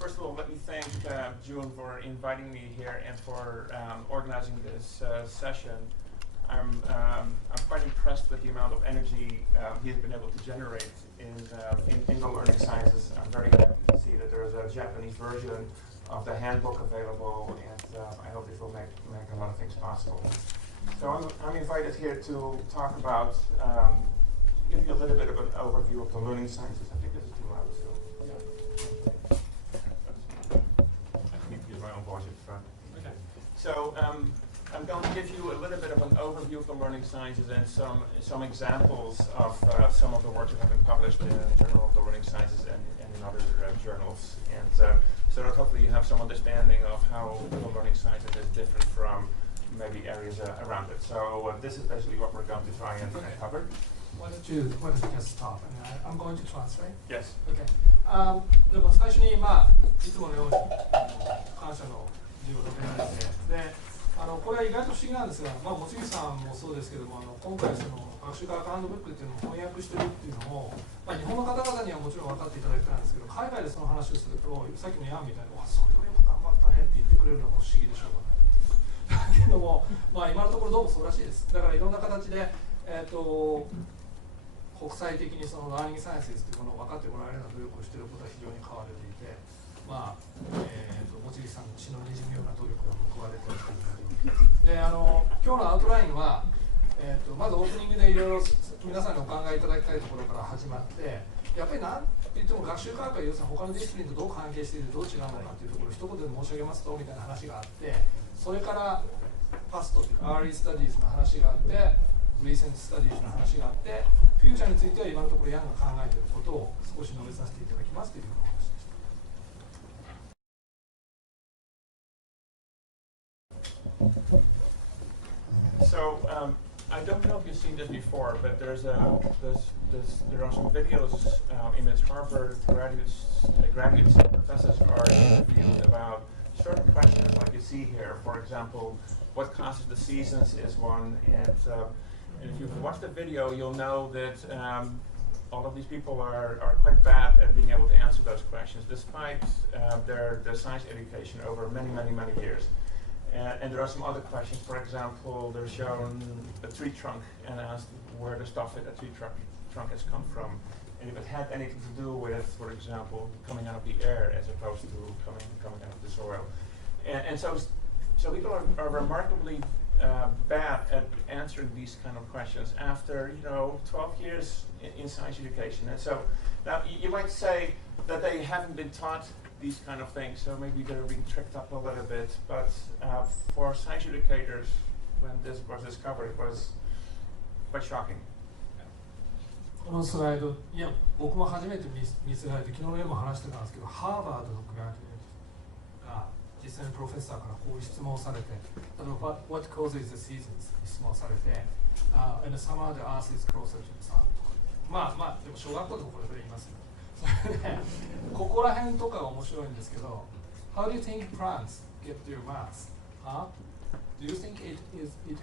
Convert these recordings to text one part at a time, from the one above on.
First of all, let me thank June for inviting me here and for organizing this session. I'm quite impressed with the amount of energy he's been able to generate in the learning sciences. I'm very happy to see that there is a Japanese version of the handbook available, and I hope this will make a lot of things possible. So I'm invited here to talk about, give you a little bit of an overview of the learning sciences. I think this is too loud, so yeah. I need to use my own voice at the front. Okay. So I'm going to give you a little bit of an overview of the learning sciences and some examples of some of the work that have been published in the Journal of the Learning Sciences and in other journals, and so that hopefully you have some understanding of how the learning sciences is different from maybe areas around it. So this is basically what we're going to try and cover. Why don't you just stop? And I'm going to translate. Yes. Okay. でも最初にいつものように感謝の授業を受けられて、で、これは意外と不思議なんですが、望月さんもそうですけども、今回その学習科学ハンドブックっていうのを翻訳してるっていうのを、日本の方々にはもちろん分かっていただきたいんですけど、海外でその話をすると、さっきのヤンみたいに、それをよく頑張ったねって言ってくれるのが不思議でしょうがない。だけども、今のところどうもそうらしいです。だからいろんな形で、国際的にそのラーニングサイエンスというものを分かってもらえるような努力をしていることは非常に変われていて、望月さんの血のにじむような努力が報われているというで、今日のアウトラインは、まずオープニングでいろいろ皆さんにお考えいただきたいところから始まって、やっぱりなんて言っても学習科学は要するに他のディスプリンとどう関係していてどう違うのかというところを一言で申し上げますとみたいな話があって、それからパストという RE スタディーズの話があって、Recent Studies の話があって、フューチャーについては今のところヤンが考えていることを少し述べさせていただきますというお話でした。So I don't know if you've seen this before, but there are some videos in which Harvard graduates and professors are interviewed about certain questions like you see here. For example, what causes the seasons is one, and if you've watched the video, you'll know that all of these people are quite bad at being able to answer those questions, despite their science education over many years. And there are some other questions. For example, they're shown a tree trunk and asked where the stuff in that tree trunk has come from, and if it had anything to do with, for example, coming out of the air as opposed to coming out of the soil. And so people are remarkably bad at answering these kind of questions after 12 years in science education. And so now you might say that they haven't been taught these kind of things, so maybe they're being tricked up a little bit. But for science educators, when this was discovered, it was quite shocking. このスライド、いや、僕も初めて見せられて、昨日の夜も話してたんですけど、ハーバードのグラデュエートが実際にプロフェッサーからこういう質問をされて、例えば What causes the seasons に質問されて、and summer the earth is closer to the sun とか、でも小学校でもこれ言いますよ。それで、ここら辺とかが面白いんですけど、How do you think plants get their mass? Do you think it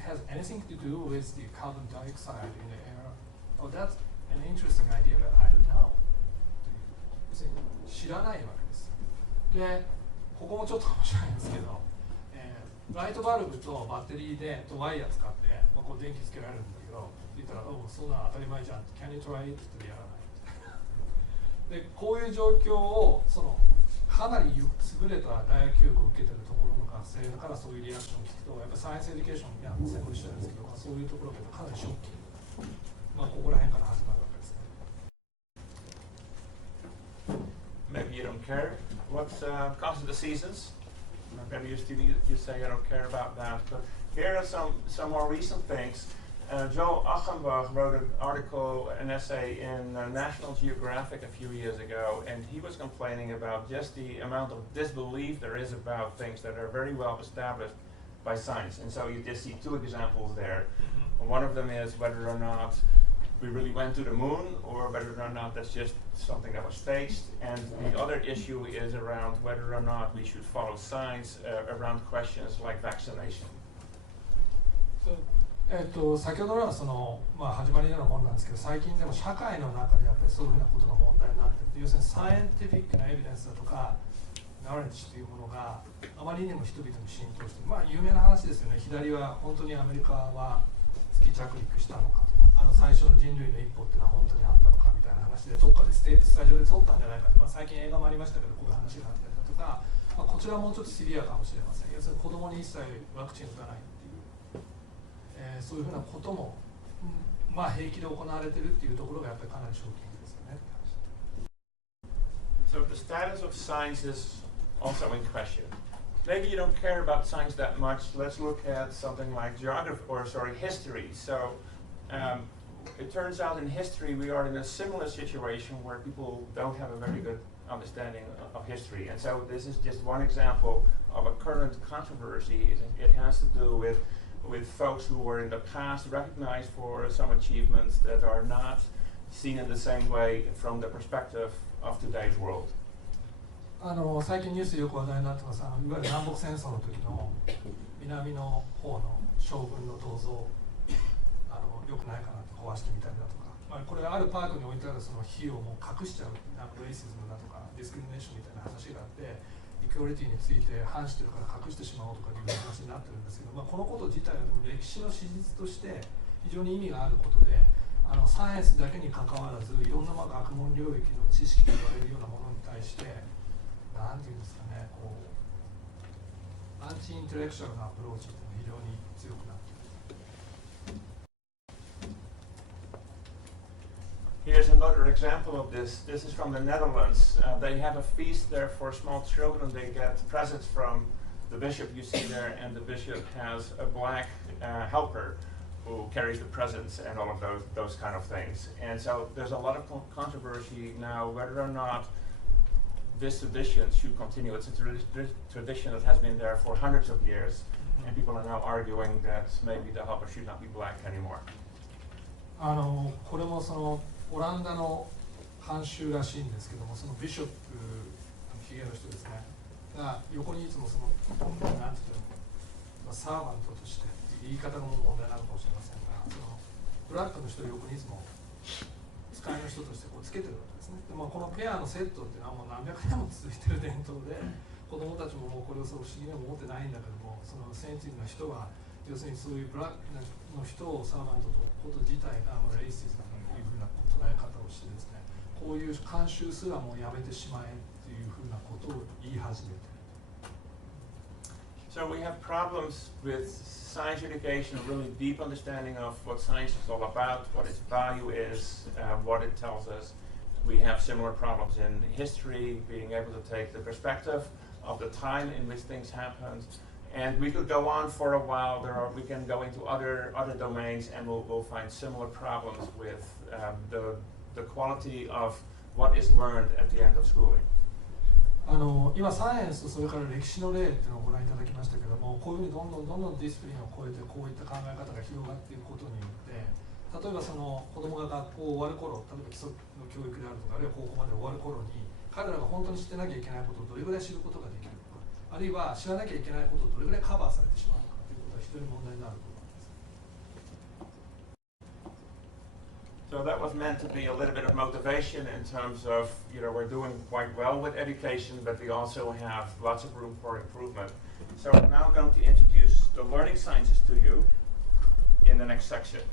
has anything to do with the carbon dioxide in the air? Oh, that's an interesting idea, but I don't know. 知らないわけです。で、ここもちょっと面白いんですけど、ライトバルブとバッテリーでとワイヤー使って、こう電気つけられるんだけど、言ったら、そんな当たり前じゃん。Can you try it? ってやらない。で、こういう状況をかなり優れた大学教育を受けているところの学生だからそういうリアクションを聞くと、やっぱりサイエンスエデュケーションや専門一緒なんですけど、そういうところがかなりショッキング。ここら辺から始まるわけですね。Maybe you don't care what causes the seasons. Maybe you say you don't care about that. But here are some more recent things. Joel Achenbach wrote an essay in National Geographic a few years ago, and he was complaining about just the amount of disbelief there is about things that are very well established by science. And so you just see two examples there. One of them is whether or not we really went to the moon, or whether or not that's just something that was staged. And the other issue is around whether or not we should follow science around questions like vaccination. So 先ほどのはその、始まりのようなものなんですけど、最近でも社会の中でやっぱりそういうふうなことが問題になっていて、要するにサイエンティフィックなエビデンスだとかナレッジというものがあまりにも人々に浸透して、有名な話ですよね。左は本当にアメリカは月着陸したのかとか、最初の人類の一歩っていうのは本当にあったのかみたいな話で、どっかでスタジオで撮ったんじゃないかって、最近映画もありましたけど、こういう話があったりだとか、こちらはもうちょっとシビアかもしれません。要するに子供に一切ワクチン打たないっていう、そういうふうなことも、平気で行われてるっていうところがやっぱりかなり衝撃ですよね。So the status of science is also in question. Maybe you don't care about science that much. Let's look at something like history. So it turns out in history we are in a similar situation where people don't have a very good understanding of history. And so this is just one example of a current controversy. It has to do with folks who were in the past recognized for some achievements that are not seen in the same way from the perspective of today's world. 最近ニュースでよく話題になってます。いわゆる南北戦争の時の南の方の将軍の銅像、良くないかなって壊してみたりだとか、これあるパークに置いてあるその火をもう隠しちゃう、レイシズムだとかディスクリミネーションみたいな話があって、イクオリティについて反してるから隠してしまおうとかいう話になってるんですけど、このこと自体はでも歴史の史実として非常に意味があることで、サイエンスだけに関わらずいろんな学問領域の知識と言われるようなものに対してなんていうんですかね、こうアンチインテレクチャルなアプローチっていうのが非常に強くなっている。Here's another example of this. This is from the Netherlands. They have a feast there for small children. They get presents from the bishop you see there, and the bishop has a black helper who carries the presents and all of those kind of things. And so there's a lot of controversy now whether or not this tradition should continue. It's a tradition that has been there for hundreds of years, and people are now arguing that maybe the helper should not be black anymore. これもそのオランダの慣習らしいんですけども、そのビショップヒゲの人ですねが横にいつもそのなんていうの、サーバントとして言い方の問題なのかもしれませんが、そのブラックの人を横にいつも使いの人としてこうつけてるわけですね。でこのペアのセットっていうのはもう何百年も続いてる伝統で、子供たちももうこれをそう不思議にも思ってないんだけども、そのセンチの人は要するにそういうブラックの人をサーバントとこと自体がレイシズムというふうな捉え方をしてですね、こういう慣習すらもうやめてしまえっていうふうなことを言い始めている。So we have problems with science education, a really deep understanding of what science is all about, what its value is, what it tells us. We have similar problems in history, being able to take the perspective of the time in which things happened. And we could go on for a while. We can go into other domains, and we'll find similar problems with the quality of what is learned at the end of schooling. 今サイエンスとそれから歴史の例っていうのをご覧いただきましたけども、こういうふうにどんどんディスプリンを超えてこういった考え方が広がっていくことによって、例えばその子どもが学校を終わる頃、例えば基礎の教育であるとか、あるいは高校まで終わる頃に彼らが本当に知ってなきゃいけないことをどれぐらい知ることができるのか、あるいは知らなきゃいけないことをどれぐらいカバーされてしまうのかということは非常に問題になると思います。So that was meant to be a little bit of motivation in terms of, we're doing quite well with education, but we also have lots of room for improvement. So I'm now going to introduce the learning sciences to you in the next section.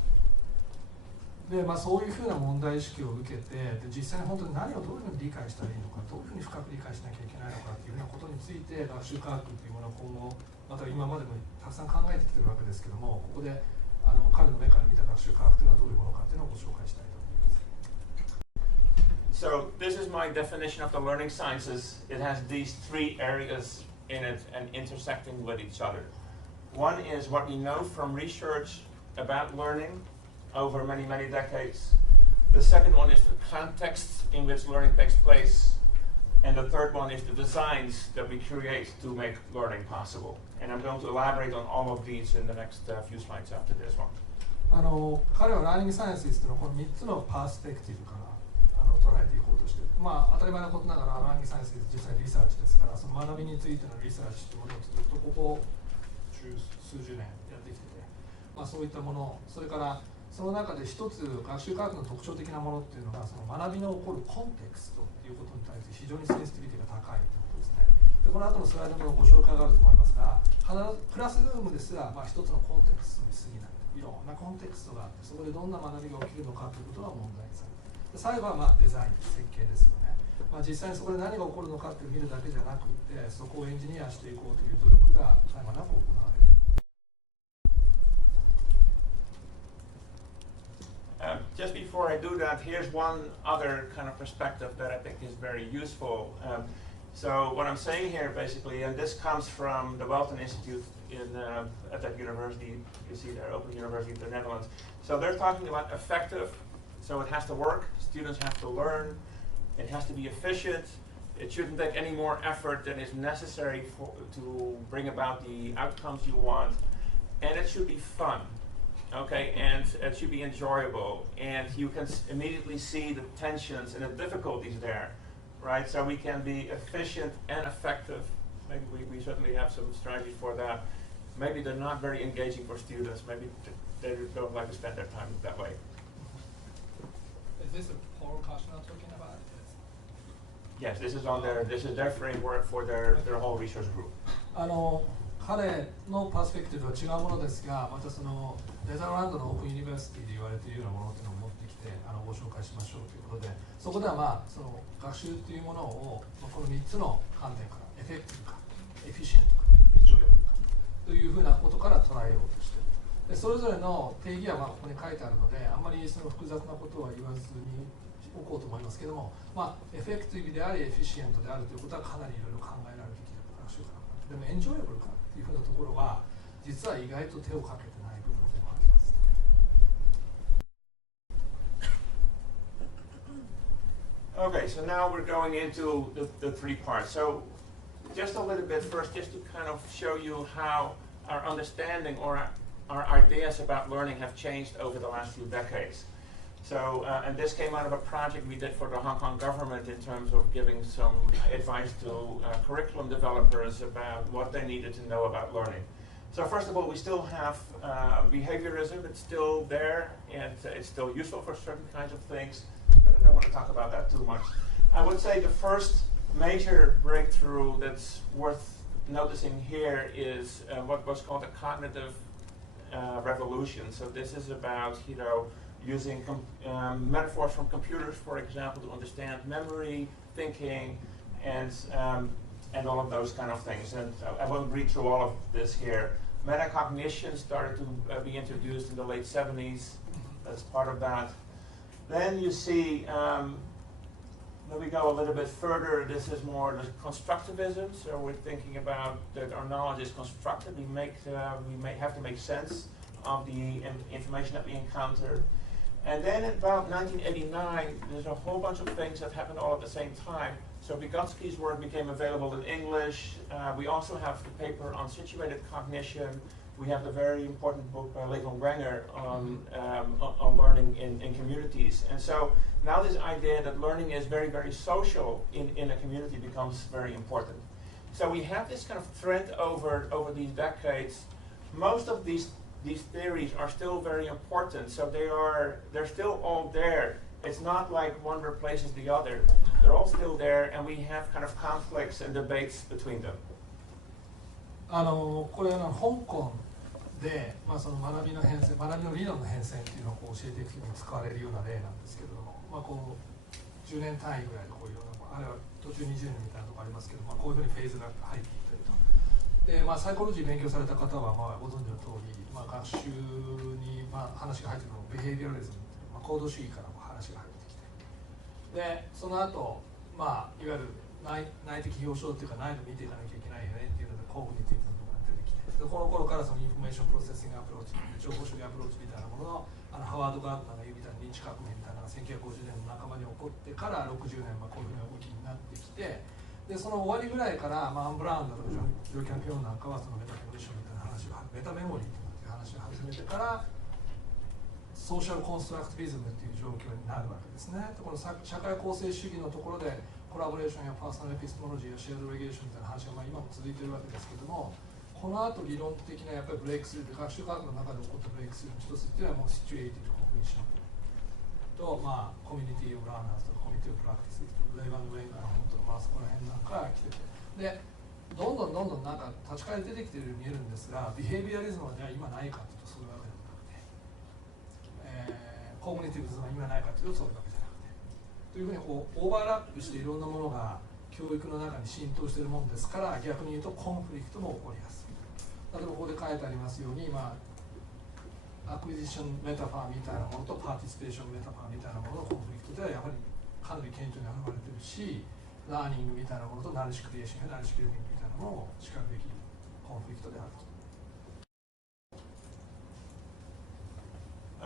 でそういうふうな問題意識を受けて、実際に本当に何をどういうふうに理解したらいいのか、どういうふうに深く理解しなきゃいけないのかというようなことについて学習科学というものを今後また今までもたくさん考えてきているわけですけども、ここで彼の目から見た学習科学というのはどういうものかというのをご紹介したいと思います。So this is my definition of the learning sciences. It has these three areas in it and intersecting with each other. One is what we know from research about learning over many decades. The second one is the context in which learning takes place. And the third one is the designs that we create to make learning possible. And I'm going to elaborate on all of these in the next few slides after this one. 彼はラーニングサイエンスというのはこの3つのパースペクティブから捉えていこうとしている。当たり前なことながらラーニングサイエンス実際リサーチですから、その学びについてのリサーチというものをずっとここ数十年やってきてて、そういったもの、それからその中で一つ学習科学の特徴的なものっていうのが、その学びの起こるコンテクストっていうことに対して非常にセンシティビティが高いということですね。でこの後のスライドのご紹介があると思いますが、クラスルームですら、一つのコンテクストに過ぎない、いろんなコンテクストがあって、そこでどんな学びが起きるのかということが問題にされて、で最後はデザイン、設計ですよね。実際にそこで何が起こるのかって見るだけじゃなくて、そこをエンジニアしていこうという努力が絶え間なく行われる。Just before I do that, here's one other kind of perspective that I think is very useful. So what I'm saying here basically, and this comes from the Welton Institute at that university, you see there, Open University of the Netherlands. So they're talking about effective, so it has to work, students have to learn, it has to be efficient, it shouldn't take any more effort than is necessary to bring about the outcomes you want, and it should be fun. Okay, and it should be enjoyable, and you can immediately see the tensions and the difficulties there, right? So we can be efficient and effective. Maybe we certainly have some strategies for that. Maybe they're not very engaging for students. Maybe they don't like to spend their time that way. Is this a Paul Koshner talking about? Yes, this is on this is their framework for their whole research group. 彼のパースペクティブは違うものですが、またそのネザーランドのオープンユニバーシティで言われているようなものっていうのを持ってきてご紹介しましょうということで、そこではその学習というものをこの3つの観点からエフェクティブかエフィシエントかエンジョイアブルかというふうなことから捉えようとしている。でそれぞれの定義はここに書いてあるので、あんまりその複雑なことは言わずにおこうと思いますけども、エフェクティブでありエフィシエントであるということはかなりいろいろ考えられてきている学習科学でもエンジョイアブルかというふうなところは実は意外と手をかけてない部分でもあります。Okay, so now we're going into the three parts. So just a little bit first, just to kind of show you how our understanding or our ideas about learning have changed over the last few decades. So, and this came out of a project we did for the Hong Kong government in terms of giving some advice to curriculum developers about what they needed to know about learning. So first of all, we still have behaviorism. It's still there, and it's still useful for certain kinds of things, but I don't want to talk about that too much. I would say the first major breakthrough that's worth noticing here is what was called a cognitive revolution. So this is about, using metaphors from computers, for example, to understand memory, thinking, and all of those kind of things. And I won't read through all of this here. Metacognition started to be introduced in the late 70s. That's part of that. Then you see, then we go a little bit further. This is more the constructivism. So we're thinking about that our knowledge is constructed. We have to make sense of the information that we encounter. And then in about 1989, there's a whole bunch of things that happened all at the same time. So Vygotsky's work became available in English. We also have the paper on situated cognition. We have the very important book by Leighton Wenger on learning in communities. And so now this idea that learning is very, very social in a community becomes very important. So we have this kind of trend over these decades. Most of these theories are still very important, so they're still all there. It's not like one replaces the other. They're all still there, and we have kind of conflicts and debates between them. これ香港で、その学びの変遷、学びの理論の変遷っていうのを教えていくときに使われるような例なんですけれども、10年単位ぐらいでこういうような、あるいは途中20年みたいなところありますけど、こういうふうにフェーズが入っていったりと。でサイコロジー勉強された方はご存知の通り、学習に話が入ってくるのビヘイビアリズム、行動主義からも話が入ってきて、でその後、いわゆる内的表彰というか内部見ていかなきゃいけないよねっていうのでコグニティブのところが出てきて、でこの頃からそのインフォメーションプロセッシングアプローチ、情報処理アプローチみたいなもののハワード・ガートナーが言うみたいな認知革命みたいなのが1950年の半ばに起こってから60年こういうふうな動きになってきて、でその終わりぐらいから、アンブラウンだとかジョー・キャンピオンなんかはそのメタコンディションみたいな話をメタメモリーという話を始めてからソーシャルコンストラクティビズムっていう状況になるわけですね。この社会構成主義のところでコラボレーションやパーソナルエピステモロジーやシェアドレギュレーションみたいな話が今も続いているわけですけども、この後理論的なやっぱりブレイクスルーで学習科学の中で起こったブレイクスルーの一つっていうのはもうシチュエイティブコンプリッションと、まあ、コミュニティオブラーナーズとかコミュニティオブプラクティスとレイバンド・ウェイガーの本とか、まあ、そこら辺なんか来ててでどんどんなんか立ち返り出てきてるように見えるんですがビヘイビアリズムはじゃあ今ないかというとそういうわけでもなくて、コグニティブズは今ないかというとそういうわけじゃなくてというふうにこうオーバーラップしていろんなものが教育の中に浸透しているものですから逆に言うとコンフリクトも起こりやすい例えばここで書いてありますように、まあ、アクイジションメタファーみたいなものとパーティスペーションメタファーみたいなもののコンフリクトではやはりかなり顕著に現れているしラーニングみたいなものとナレッジクリエーションやナレッジビルディングみたいなものをしかるべきコンフリクトであると。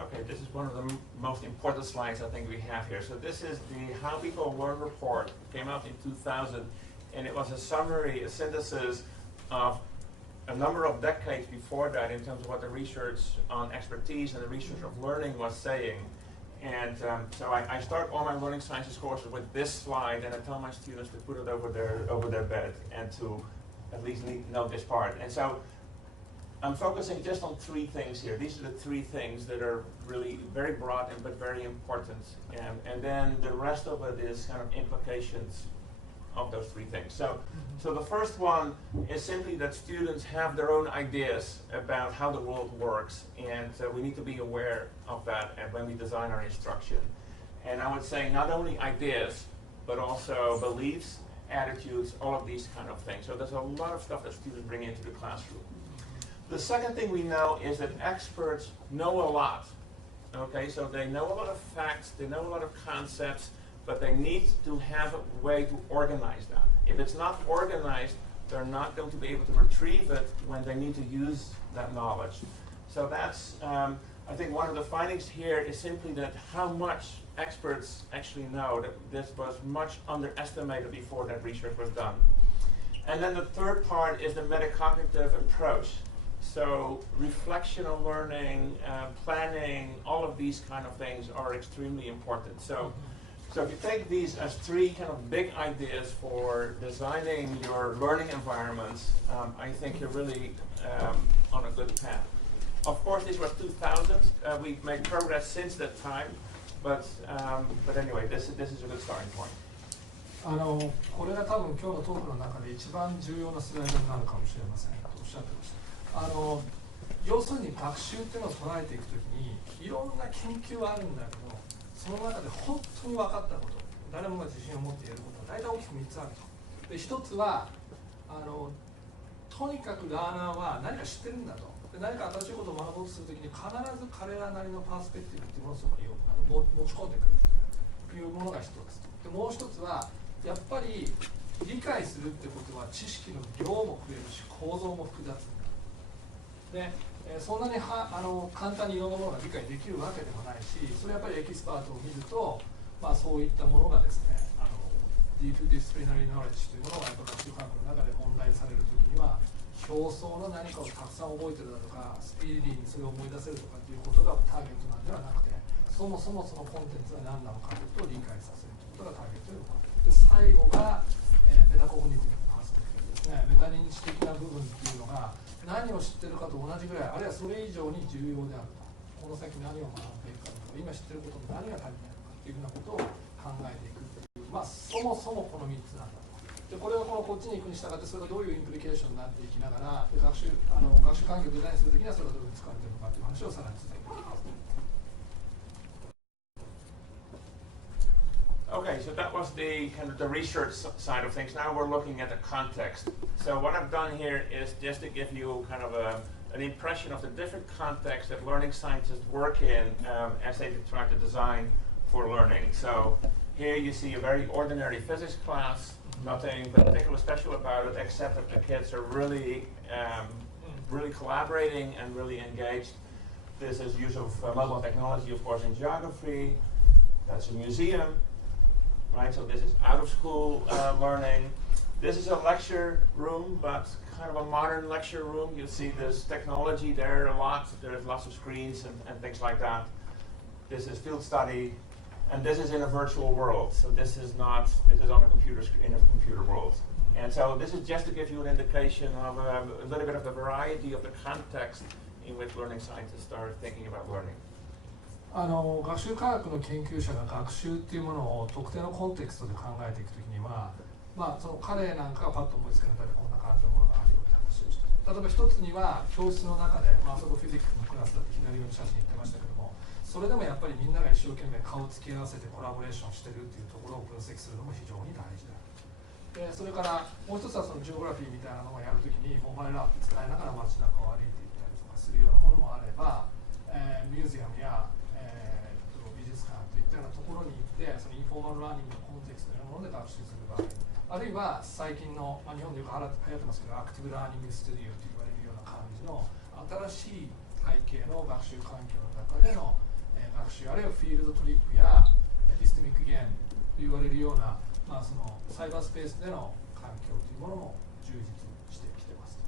Okay, this is one of the most important slides I think we have here. So this is the How People Learn report. It came out in 2000, and it was a summary, a synthesis of a number of decades before that in terms of what the research on expertise and the research of learning was saying. And so I start all my learning sciences courses with this slide, and I tell my students to put it over their bed and to at least know this part. And so I'm focusing just on three things here. These are the three things that are really very broad but very important. And then the rest of it is kind of implications of those three things. So the first one is simply that students have their own ideas about how the world works, and we need to be aware of that when we design our instruction. And I would say not only ideas, but also beliefs, attitudes, all of these kind of things. So there's a lot of stuff that students bring into the classroom. The second thing we know is that experts know a lot. Okay, so they know a lot of facts, they know a lot of concepts, but they need to have a way to organize that. If it's not organized, they're not going to be able to retrieve it when they need to use that knowledge. So that's, I think one of the findings here is simply that how much experts actually know, that this was much underestimated before that research was done. And then the third part is the metacognitive approach. So reflection on learning, planning, all of these kind of things are extremely important. So if you take these as three kind of big ideas for designing your learning environments, I think you're really on a good path. Of course, this was 2000. We've made progress since that time, but anyway, this is a good starting point. これが多分今日のトークの中で一番重要なスライドになるかもしれませんとおっしゃってました。要するに学習っていうのを備えていくときにいろんな研究はあるんだけどその中で本当に分かったこと誰もが自信を持って言えることは大体大きく3つあると。で一つはとにかくラーナーは何か知ってるんだと。で何か新しいことを学ぼうとするときに必ず彼らなりのパースペクティブっていうものをそこに持ち込んでくるというものが一つでもう一つはやっぱり理解するってことは知識の量も増えるし構造も複雑で、そんなに簡単にいろんなものが理解できるわけでもないしそれやっぱりエキスパートを見ると、まあ、そういったものがですねディープディスプリナリーノレッジというものがやっぱ学習科学の中で問題されるときには表層の何かをたくさん覚えてるだとかスピーディーにそれを思い出せるとかっていうことがターゲットなんではなくてそもそもそのコンテンツが何なのかということを理解させるということがターゲットで最後が、メタコグニティブパースペクティブですね。メタ認知的な部分っていうのが何を知ってるかと同じぐらいあるいはそれ以上に重要であるとこの先何を学んでいくかとか今知ってることの何が足りないのかっていうふうなことを考えていくっていうまあそもそもこの3つなんだと。でこれはこっちに行くに従ってそれがどういうインプリケーションになっていきながら学習環境をデザインするときにはそれがどういうふうに使われているのかという話をさらに続けていきます。Okay, so that was the kind of the research side of things. Now we're looking at the context. So what I've done here is just to give you kind of an impression of the different contexts that learning scientists work in as they try to design for learning. So here you see a very ordinary physics class, nothing particularly special about it except that the kids are really, really collaborating and really engaged. This is use of mobile technology, of course, in geography. That's a museum. Right, so this is out of school learning. This is a lecture room, but kind of a modern lecture room. You see this technology there a lot. There's lots of screens and things like that. This is field study, and this is in a virtual world. So this is on a computer screen in a computer world. And so this is just to give you an indication of a little bit of the variety of the context in which learning scientists are thinking about learning. 学習科学の研究者が学習っていうものを特定のコンテクストで考えていくときには、その彼なんかがパッと思いつくのでこんな感じのものがあるよって話をして、例えば一つには教室の中で、そこフィジックスのクラスだって左上の写真言ってましたけども、それでもやっぱりみんなが一生懸命顔を突き合わせてコラボレーションしてるっていうところを分析するのも非常に大事だ。でそれからもう一つはそのジオグラフィーみたいなのをやるときにモバイルアプリ使いながら街中を歩いていったりとかするようなものもあれば、ミュージアムや、美術館といったようなところに行ってそのインフォーマルラーニングのコンテクストのようなもので学習する場合、あるいは最近の、日本でよく流行ってますけどアクティブラーニングスタディオと言われるような感じの新しい体系の学習環境の中での、学習、あるいはフィールドトリップやエピステミックゲームと言われるような、そのサイバースペースでの環境というものも充実してきています。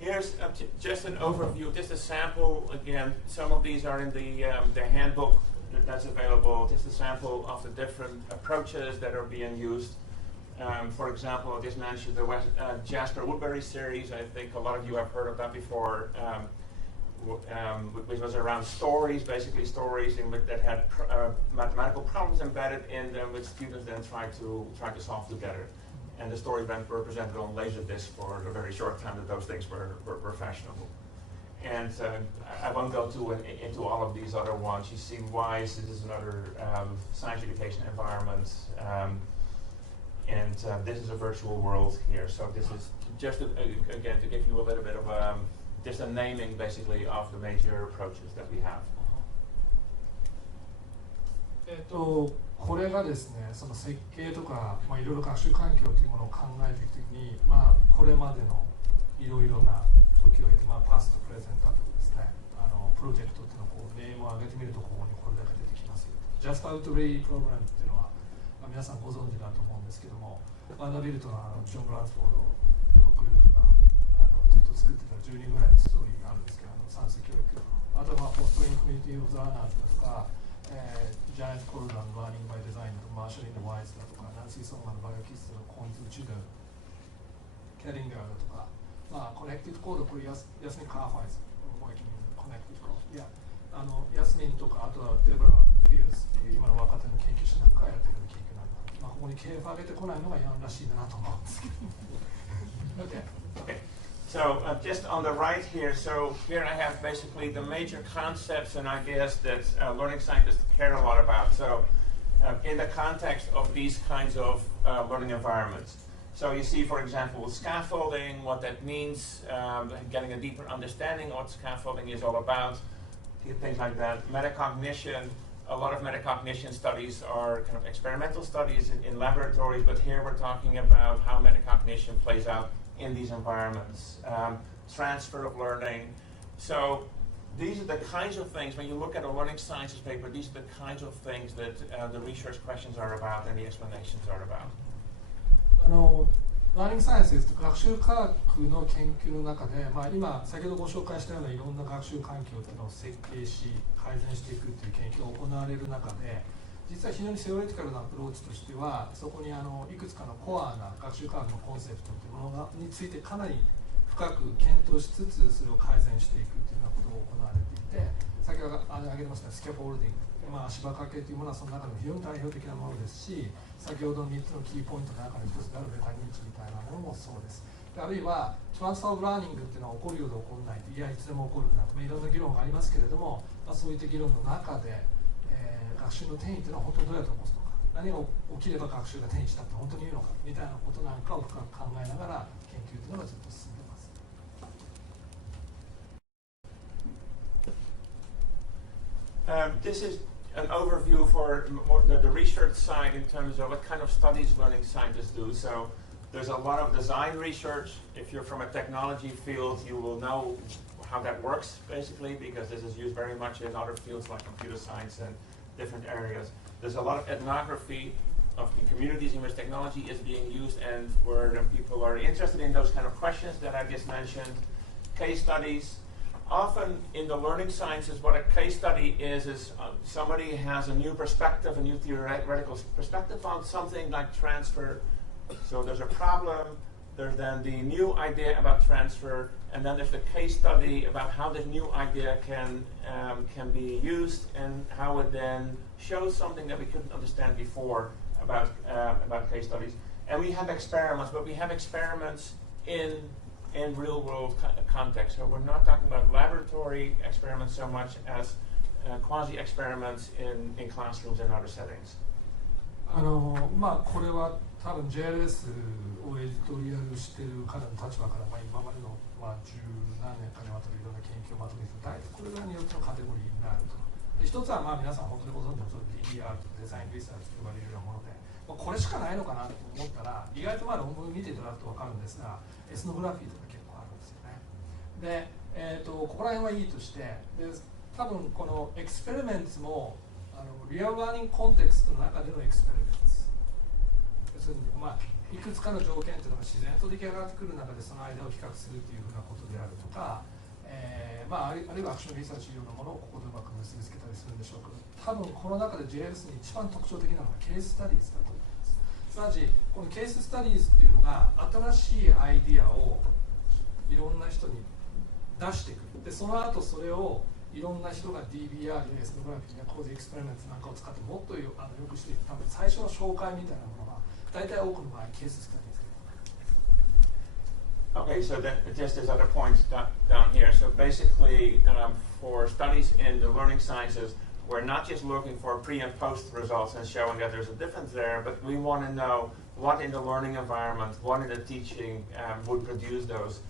Here's just an overview, just a sample. Again, some of these are in the handbook that's available. Just a sample of the different approaches that are being used. For example, I just mentioned the Jasper Woodbury series. I think a lot of you have heard of that before, which was around stories, basically stories that had mathematical problems embedded in them, which students then tried to solve together. And the stories were presented on Laserdisc for a very short time that those things were fashionable. And I won't go into all of these other ones. You see WISE, this is another science education environment. And this is a virtual world here. So this is just, again, to give you a little bit of just a naming, basically, of the major approaches that we have. これがですね、その設計とか、いろいろ学習環境というものを考えていくときに、これまでのいろいろな時を経て、パスト、プレゼントとですね、プロジェクトっていうのをネームを上げてみるとここにこれだけ出てきますよ。ジャストアウトレイプログラムっていうのは、皆さんご存知だと思うんですけども、バンダービルトのジョン・ブランスフォードのグループがずっと作ってた10人ぐらいのストーリーがあるんですけど、算数教育の。あとはポストインコミュニティ・オブ・ザ・ラーナーズだとか、ジャイアント・コルダンのラーニング・バイ・デザインだとか、マーシャル・イン・ワイズだとか、ナンシー・ソーマンのバイオキストのコン・トゥ・チューダー、キャリンガーだとか、コネクティブコード、これヤスミン・カーファイズ、コネクティブコード。いや、ヤスミンとか、あとはデブラ・フィールズっていう今の若手の研究者なんかがやってる研究なんだ。ここに系譜上げてこないのがやんらしいなと思うんですけど。Okay. So just on the right here, so here I have basically the major concepts and ideas that learning scientists care a lot about. So in the context of these kinds of learning environments. So you see, for example, scaffolding, what that means, getting a deeper understanding of what scaffolding is all about, things like that. Metacognition, a lot of metacognition studies are kind of experimental studies in laboratories, but here we're talking about how metacognition plays out in these environments. Transfer of learning. So these are the kinds of things, when you look at a learning sciences paper, these are the kinds of things that the research questions are about and the explanations are about. ラーニングサイエンスですと学習科学の研究の中で、今先ほどご紹介したようないろんな学習環境というのを設計し改善していくという研究が行われる中で、実は非常にセオリティカルなアプローチとしてはそこにいくつかのコアな学習科学のコンセプトというものについてかなり深く検討しつつそれを改善していくというようなことが行われていて、先ほど挙げてましたスキャフォールディング、足場掛けというものはその中でも非常に代表的なものですし、先ほどの3つのキーポイントの中の一つであるメタ認知みたいなものもそうです。あるいはトランスファーオブラーニングっていうのは起こるようで起こらないと、いやいつでも起こるんだと、いろんな議論がありますけれども、そういった議論の中で、学習の転移というのは本当にどうやって起こすのか、何が起きれば学習が転移したって本当にいいのかみたいなことなんかを深く考えながら研究というのがずっと進んでいます。This is an overview for the research side in terms of what kind of studies learning scientists do. So there's a lot of design research. If you're from a technology field, you will know how that works, basically, because this is used very much in other fields like computer science and different areas. There's a lot of ethnography of the communities in which technology is being used and where people are interested in those kind of questions that I just mentioned. Case studies. often in the learning sciences, what a case study is somebody has a new perspective, a new theoretical perspective on something like transfer. So there's a problem, there's then the new idea about transfer, and then there's the case study about how this new idea can be used and how it then shows something that we couldn't understand before about case studies. And we have experiments, but we have experiments in real world context. So we're not talking about laboratory experiments so much as quasi experiments in classrooms and other settings. これは多分 JLS をエディトリアルしている彼の立場から、今までの、十何年かにわたるいろんな研究をまとめて大体これぐらいに4つのカテゴリーになると。で一つは皆さん本当にご存知の通り DDR とデザインリサーチと呼ばれるようなもので、これしかないのかなと思ったら意外と論文を見ていただくと分かるんですが、エスノグラフィーとか結構あるんですよね。で、ここら辺はいいとして、で多分このエクスペリメントもリアルラーニングコンテクストの中でのエクスペリメント。要するにいくつかの条件というのが自然と出来上がってくる中でその間を比較するというふうなことであるとか、あるいはアクションリサーチのようなものをここでうまく結びつけたりするんでしょうけど、多分この中で JLS に一番特徴的なのはケーススタディーズだと思います。すなわちこのケーススタディーズっていうのが新しいアイディアをいろんな人に出してくる。でその後それをいろんな人が DBR やエスノグラフィーやコーディエクスペリメントなんかを使ってもっとよくしていくために最初の紹介みたいなものが大体多くの場合ケーススタディーズ。Okay, so just as other points down here. So basically, for studies in the learning sciences, we're not just looking for pre and post results and showing that there's a difference there, but we want to know what in the learning environment, what in the teaching would produce those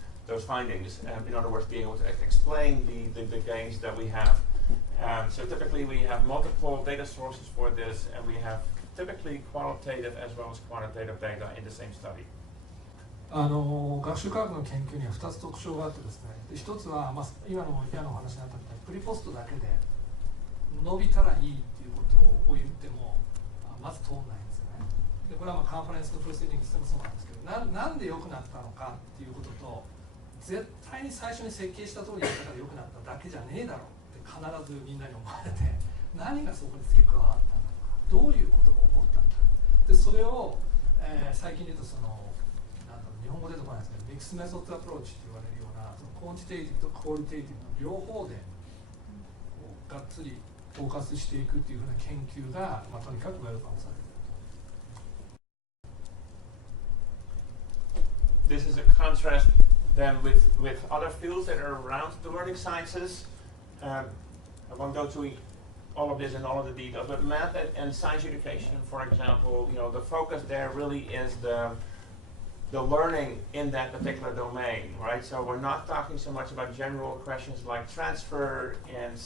findings. In other words, being able to explain the gains that we have. So typically, we have multiple data sources for this, and we have typically qualitative as well as quantitative data in the same study. 学習科学の研究には2つ特徴があってですね、1つは、今のお話にあったみたいにプリポストだけで伸びたらいいっていうことを言ってもまず通んないんですよね。でこれはカンファレンスのプロセディングとしてもそうなんですけど、なんで良くなったのかっていうことと、絶対に最初に設計した通りやったから良くなっただけじゃねえだろうって必ずみんなに思われて、何がそこに付け加わったんだとか、どういうことが起こったんだ。でそれを、最近で言うと日本語でとこないですけど、ミックスメソッドアプローチと言われるような、コンティテイティブとクオリテイティブの両方でがっつりフォーカスしていくというふうな研究が、とにかくウェルカムされる。This is a contrast then with other fields that are around the learning sciences. I won't go to all of this and all of the details, but math and science education, for example, the focus there really is the learning in that particular domain, right? So we're not talking so much about general questions like transfer and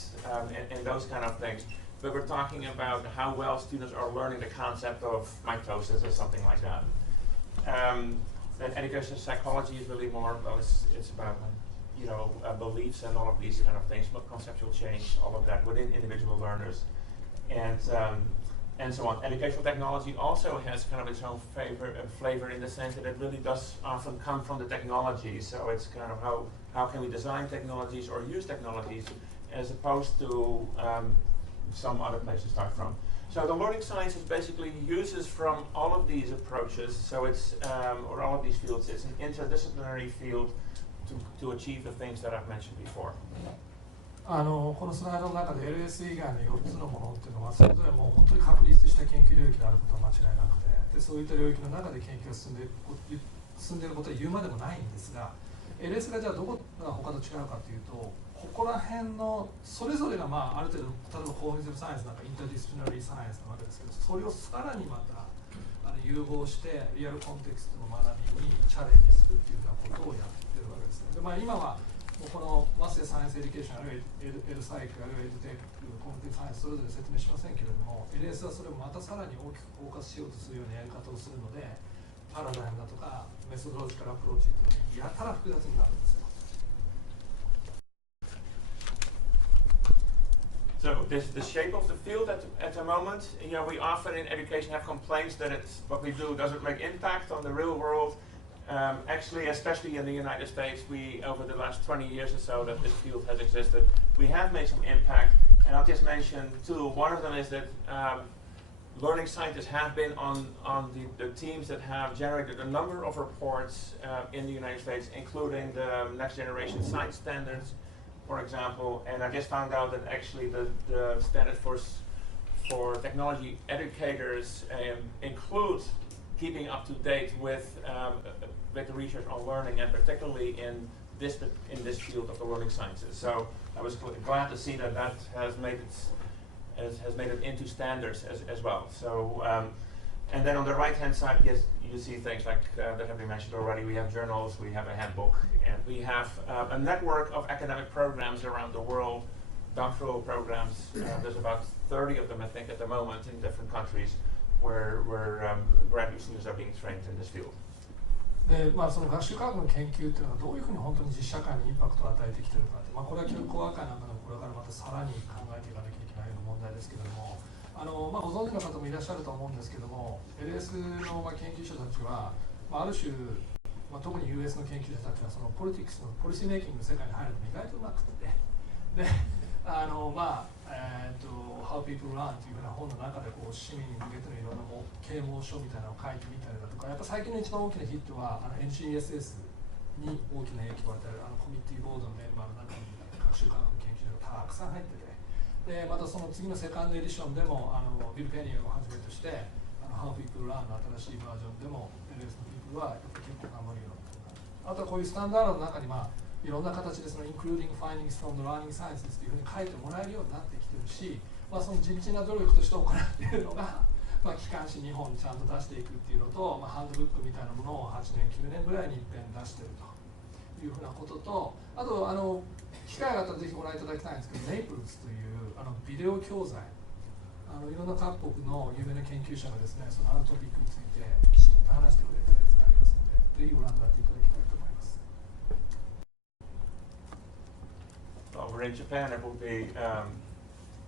those kind of things, but we're talking about how well students are learning the concept of mitosis or something like that. Then educational psychology is really more, it's about beliefs and all of these kind of things, conceptual change, all of that within individual learners, and so on. Educational technology also has kind of its own flavor in the sense that it really does often come from the technology. So it's kind of how can we design technologies or use technologies as opposed to some other place to start from. So the learning sciences basically uses from all of these approaches. So it's or all of these fields. It's an interdisciplinary field to achieve the things that I've mentioned before. このスライドの中で LS 以外の4つのものっていうのはそれぞれもう本当に確立した研究領域であることは間違いなくて、でそういった領域の中で研究が進んでいることは言うまでもないんですが、 LS がじゃあどこが他と違うかというと、ここら辺のそれぞれがある程度、例えばコーニティブサイエンスなんかインターディスプリナリーサイエンスなわけですけど、それをさらにまた融合してリアルコンテクストの学びにチャレンジするっていうようなことをやってるわけですね。で今はこのマスでサイエンスエデュケーション、あるいはエルサイク、あるいはエデュテック、コグニティブサイエンス、それぞれ説明しませんけれども、LS はそれをまたさらに大きくフォーカスしようとするようなやり方をするので、パラダイムだとかメソドロジカルアプローチっていうのにやたら複雑になるんですよ。So the shape of the field at the moment, we often in education have complaints that what we do doesn't make impact on the real world. Actually, especially in the United States, we, over the last 20 years or so that this field has existed, we have made some impact. And I'll just mention two. One of them is that learning scientists have been on the teams that have generated a number of reports in the United States, including the next generation science standards, for example. And I just found out that actually the standard for technology educators includes keeping up to date with the research on learning, and particularly in this field of the learning sciences. So I was glad to see that has made it into standards as well. So and then on the right hand side, yes, you see things like that have been mentioned already. We have journals, we have a handbook, and we have a network of academic programs around the world, doctoral programs. There's about 30 of them, I think, at the moment in different countries where graduate students are being trained in this field. でその学習科学の研究っていうのはどういうふうに本当に実社会にインパクトを与えてきているかって、これは教育講話会なんかでもこれからまたさらに考えていかなきゃいけないような問題ですけれども、ご存知の方もいらっしゃると思うんですけども、LS の研究者たちは、ある種、特に US の研究者たちはそのポリティクスのポリシーメイキングの世界に入るのが意外とうまくて、でHow People Run というような本の中で市民に向けてのいろんな啓蒙書みたいなのを書いてみたりだとか、やっぱ最近の一番大きなヒットはNCSS に大きな影響を与えるコミッティボードのメンバーの中に学習科学の研究者がたくさん入ってて、でまたその次のセカンドエディションでもビル・ペニーをはじめとしてHow People Run の新しいバージョンでも LS の People はやっぱり結構頑張るようなことがある。あとはこういうスタンダードの中にいろんな形でその Including Findings from the Learning Sciences というふうに書いてもらえるようになってきてるし、その地道な努力として行っているのが、機関誌2本ちゃんと出していくっていうのと、ハンドブックみたいなものを8年9年ぐらいに一遍出してるというふうなことと、あと機会があったらぜひご覧いただきたいんですけど、RECLS というビデオ教材、いろんな各国の有名な研究者がですね、そのあるトピックについてきちんと話してくれたやつがありますので、ぜひご覧になっていただきたいと思います。Over in Japan, it would be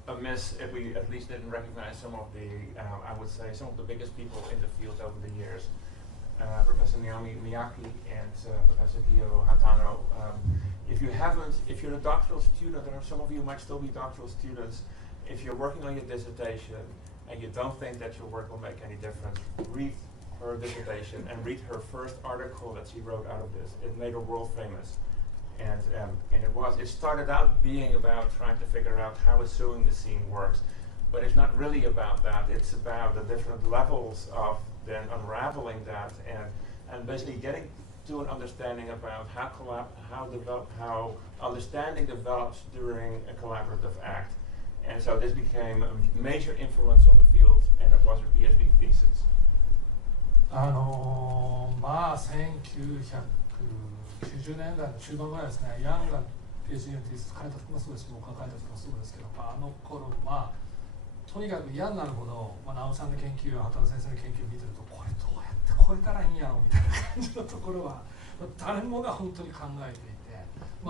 amiss if we at least didn't recognize some of the, I would say, some of the biggest people in the field over the years. Professor Naomi Miyake and Professor Gio Hatano. If you're a doctoral student, and some of you might still be doctoral students, if you're working on your dissertation and you don't think that your work will make any difference, read her dissertation and read her first article that she wrote out of this. It made her world famous. And it started out being about trying to figure out how a sewing machine works, but it's not really about that. It's about the different levels of then unraveling that and basically getting to an understanding about how understanding develops during a collaborative act. And so this became a major influence on the field, and it was her PhD thesis. 1990年代の中盤ぐらいですね、ヤンが PhD のティス書いた時もそうですし、僕が書いた時もそうですけど、頃とにかく嫌になるほど、直美さんの研究や畑先生の研究を見てると、これどうやって超えたらいいんやろみたいな感じのところは誰もが本当に考えていて、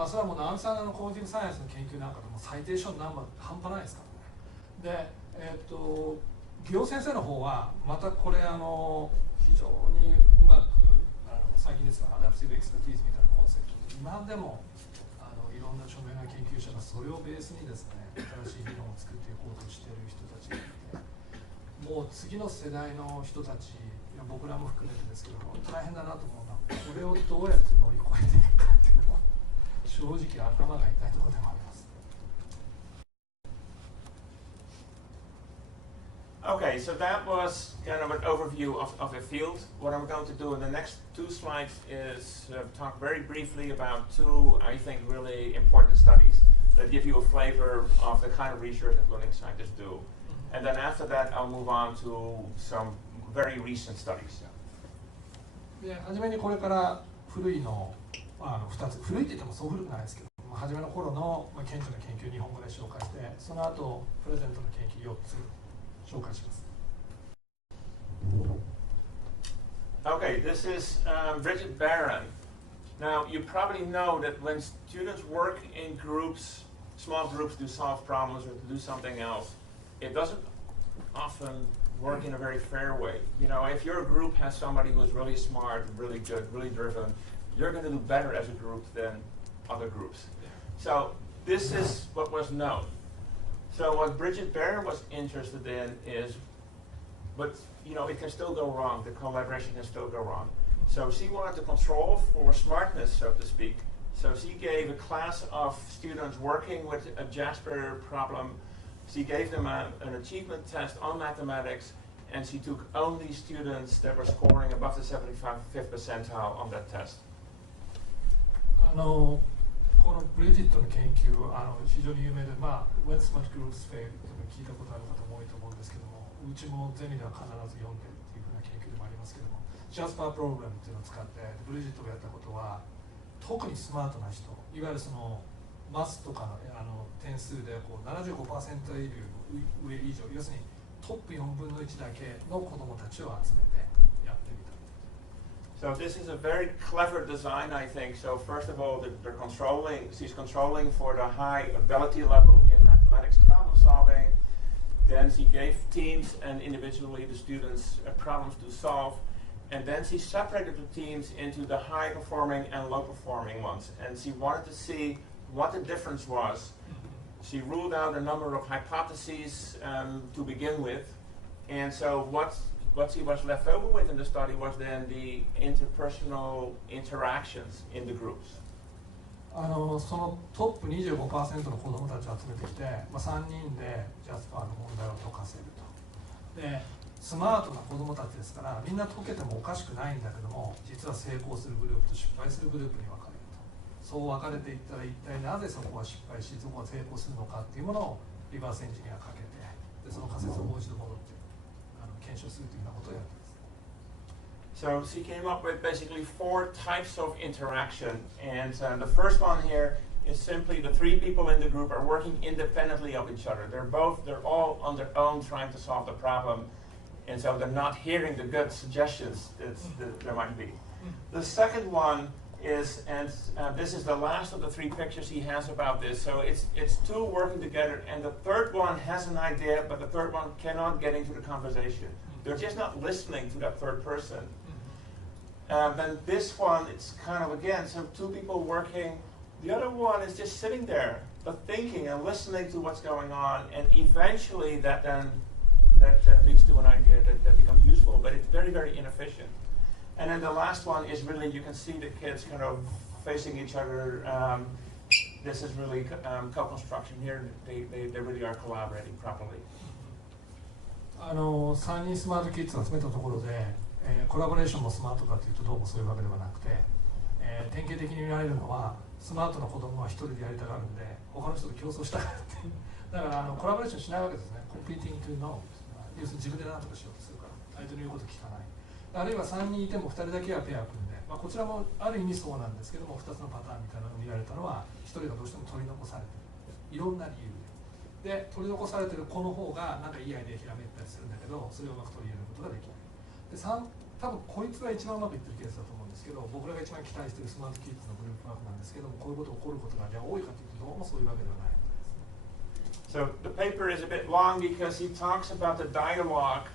それはもう直美さんのコグニティブサイエンスの研究なんかでもサイテーションナンバー半端ないですからね。で、ギオ先生の方はまたこれ非常にうまく最近ですがアダプティブエクスペティーズみたいなコンセプトで、今でもいろんな著名な研究者がそれをベースにですね、新しい理論を作っていこうとしている人たちがいて、もう次の世代の人たち、僕らも含めてですけど、大変だなと思うのは、これをどうやって乗り越えていくかっていうのは正直頭が痛いところでもあります。Okay, so that was kind of an overview of the field. What I'm going to do in the next 2 slides is talk very briefly about 2, I think, really important studies that give you a flavor of the kind of research that learning scientists do. And then after that, I'll move on to some very recent studies. で、初めにこれから古いの2つ、古いって言ってもそう古くないですけど、初めの頃の顕著な研究を日本語で紹介して、その後プレゼントの研究4つ。Okay, this is Bridget Barron. Now, you probably know that when students work in groups, small groups to solve problems or to do something else, it doesn't often work in a very fair way. You know, if your group has somebody who's really smart, really good, really driven, you're going to do better as a group than other groups. So this is what was known. So what Bridget Baer was interested in is, but you know, it can still go wrong. The collaboration can still go wrong. So she wanted to control for smartness, so to speak. So she gave a class of students working with a Jasper problem. She gave them an achievement test on mathematics, and she took only students that were scoring above the 75th percentile on that test. このブリジットの研究非常に有名で、When Smart Groups Fail 聞いたことある方も多いと思うんですけども、うちもゼミでは必ず読んでるっていうふうな研究でもありますけども、Jasper Problem っていうのを使ってブリジットがやったことは、特にスマートな人、いわゆるそのマスとかの点数でこう 75% 以上、要するにトップ4分の1だけの子どもたちを集めてやってみた。So this is a very clever design, I think. So first of all, she's controlling for the high ability level in mathematics problem solving. Then she gave teams and individually the students problems to solve. And then she separated the teams into the high performing and low performing ones. And she wanted to see what the difference was. She ruled out a number of hypotheses to begin with. And so what she was left over with in the study was then the interpersonal interactions in the groups. そのトップ 25% の子どもたちを集めてきて、3人でジャスパーの問題を解かせると。で、スマートな子どもたちですから、みんな解けてもおかしくないんだけども、実は成功するグループと失敗するグループに分かれると。そう分かれていったら、一体なぜそこは失敗し、そこは成功するのかっていうものをリバースエンジニアかけて、でその仮説をもう一度戻って検証するというようなことをやっています。So she came up with basically 4 types of interaction, and the first one here is simply the 3 people in the group are working independently of each other. They're all on their own trying to solve the problem, and so they're not hearing the good suggestions that there might be. The second one is, and this is the last of the 3 pictures he has about this, so it's 2 working together, and the third one has an idea, but the third one cannot get into the conversation. They're just not listening to that third person. Then this one, it's kind of, again, so 2 people working. The other one is just sitting there, but thinking and listening to what's going on, and eventually that leads to an idea that becomes useful, but it's very, very inefficient. And then the last one is really, you can see the kids kind of facing each other. This is really co-construction here. They really are collaborating properly. 3人スマートキッズを集めたところで、コラボレーションもスマートかというとどうもそういうわけではなくて、典型的に見られるのはスマートな子供は一人でやりたがるんで他の人と競争したがるってだからコラボレーションしないわけですね。Competing to know、 要するに自分で何とかしようとするから相手の言うこと聞かない。あるいは3人いても2人だけはペア組んで、こちらもある意味そうなんですけども、2つのパターンみたいなのが見られたのは1人がどうしても取り残されてる、いろんな理由で取り残されてる子の方がなんかいいアイデアひらめいたりするんだけど、それをうまく取り入れることができない。で多分こいつが一番うまくいってるケースだと思うんですけど、僕らが一番期待しているスマートキッズのグループワークなんですけども、こういうこと起こることがじゃあ多いかというとどうもそういうわけではない。So the paper is a bit long because he talks about the dialogue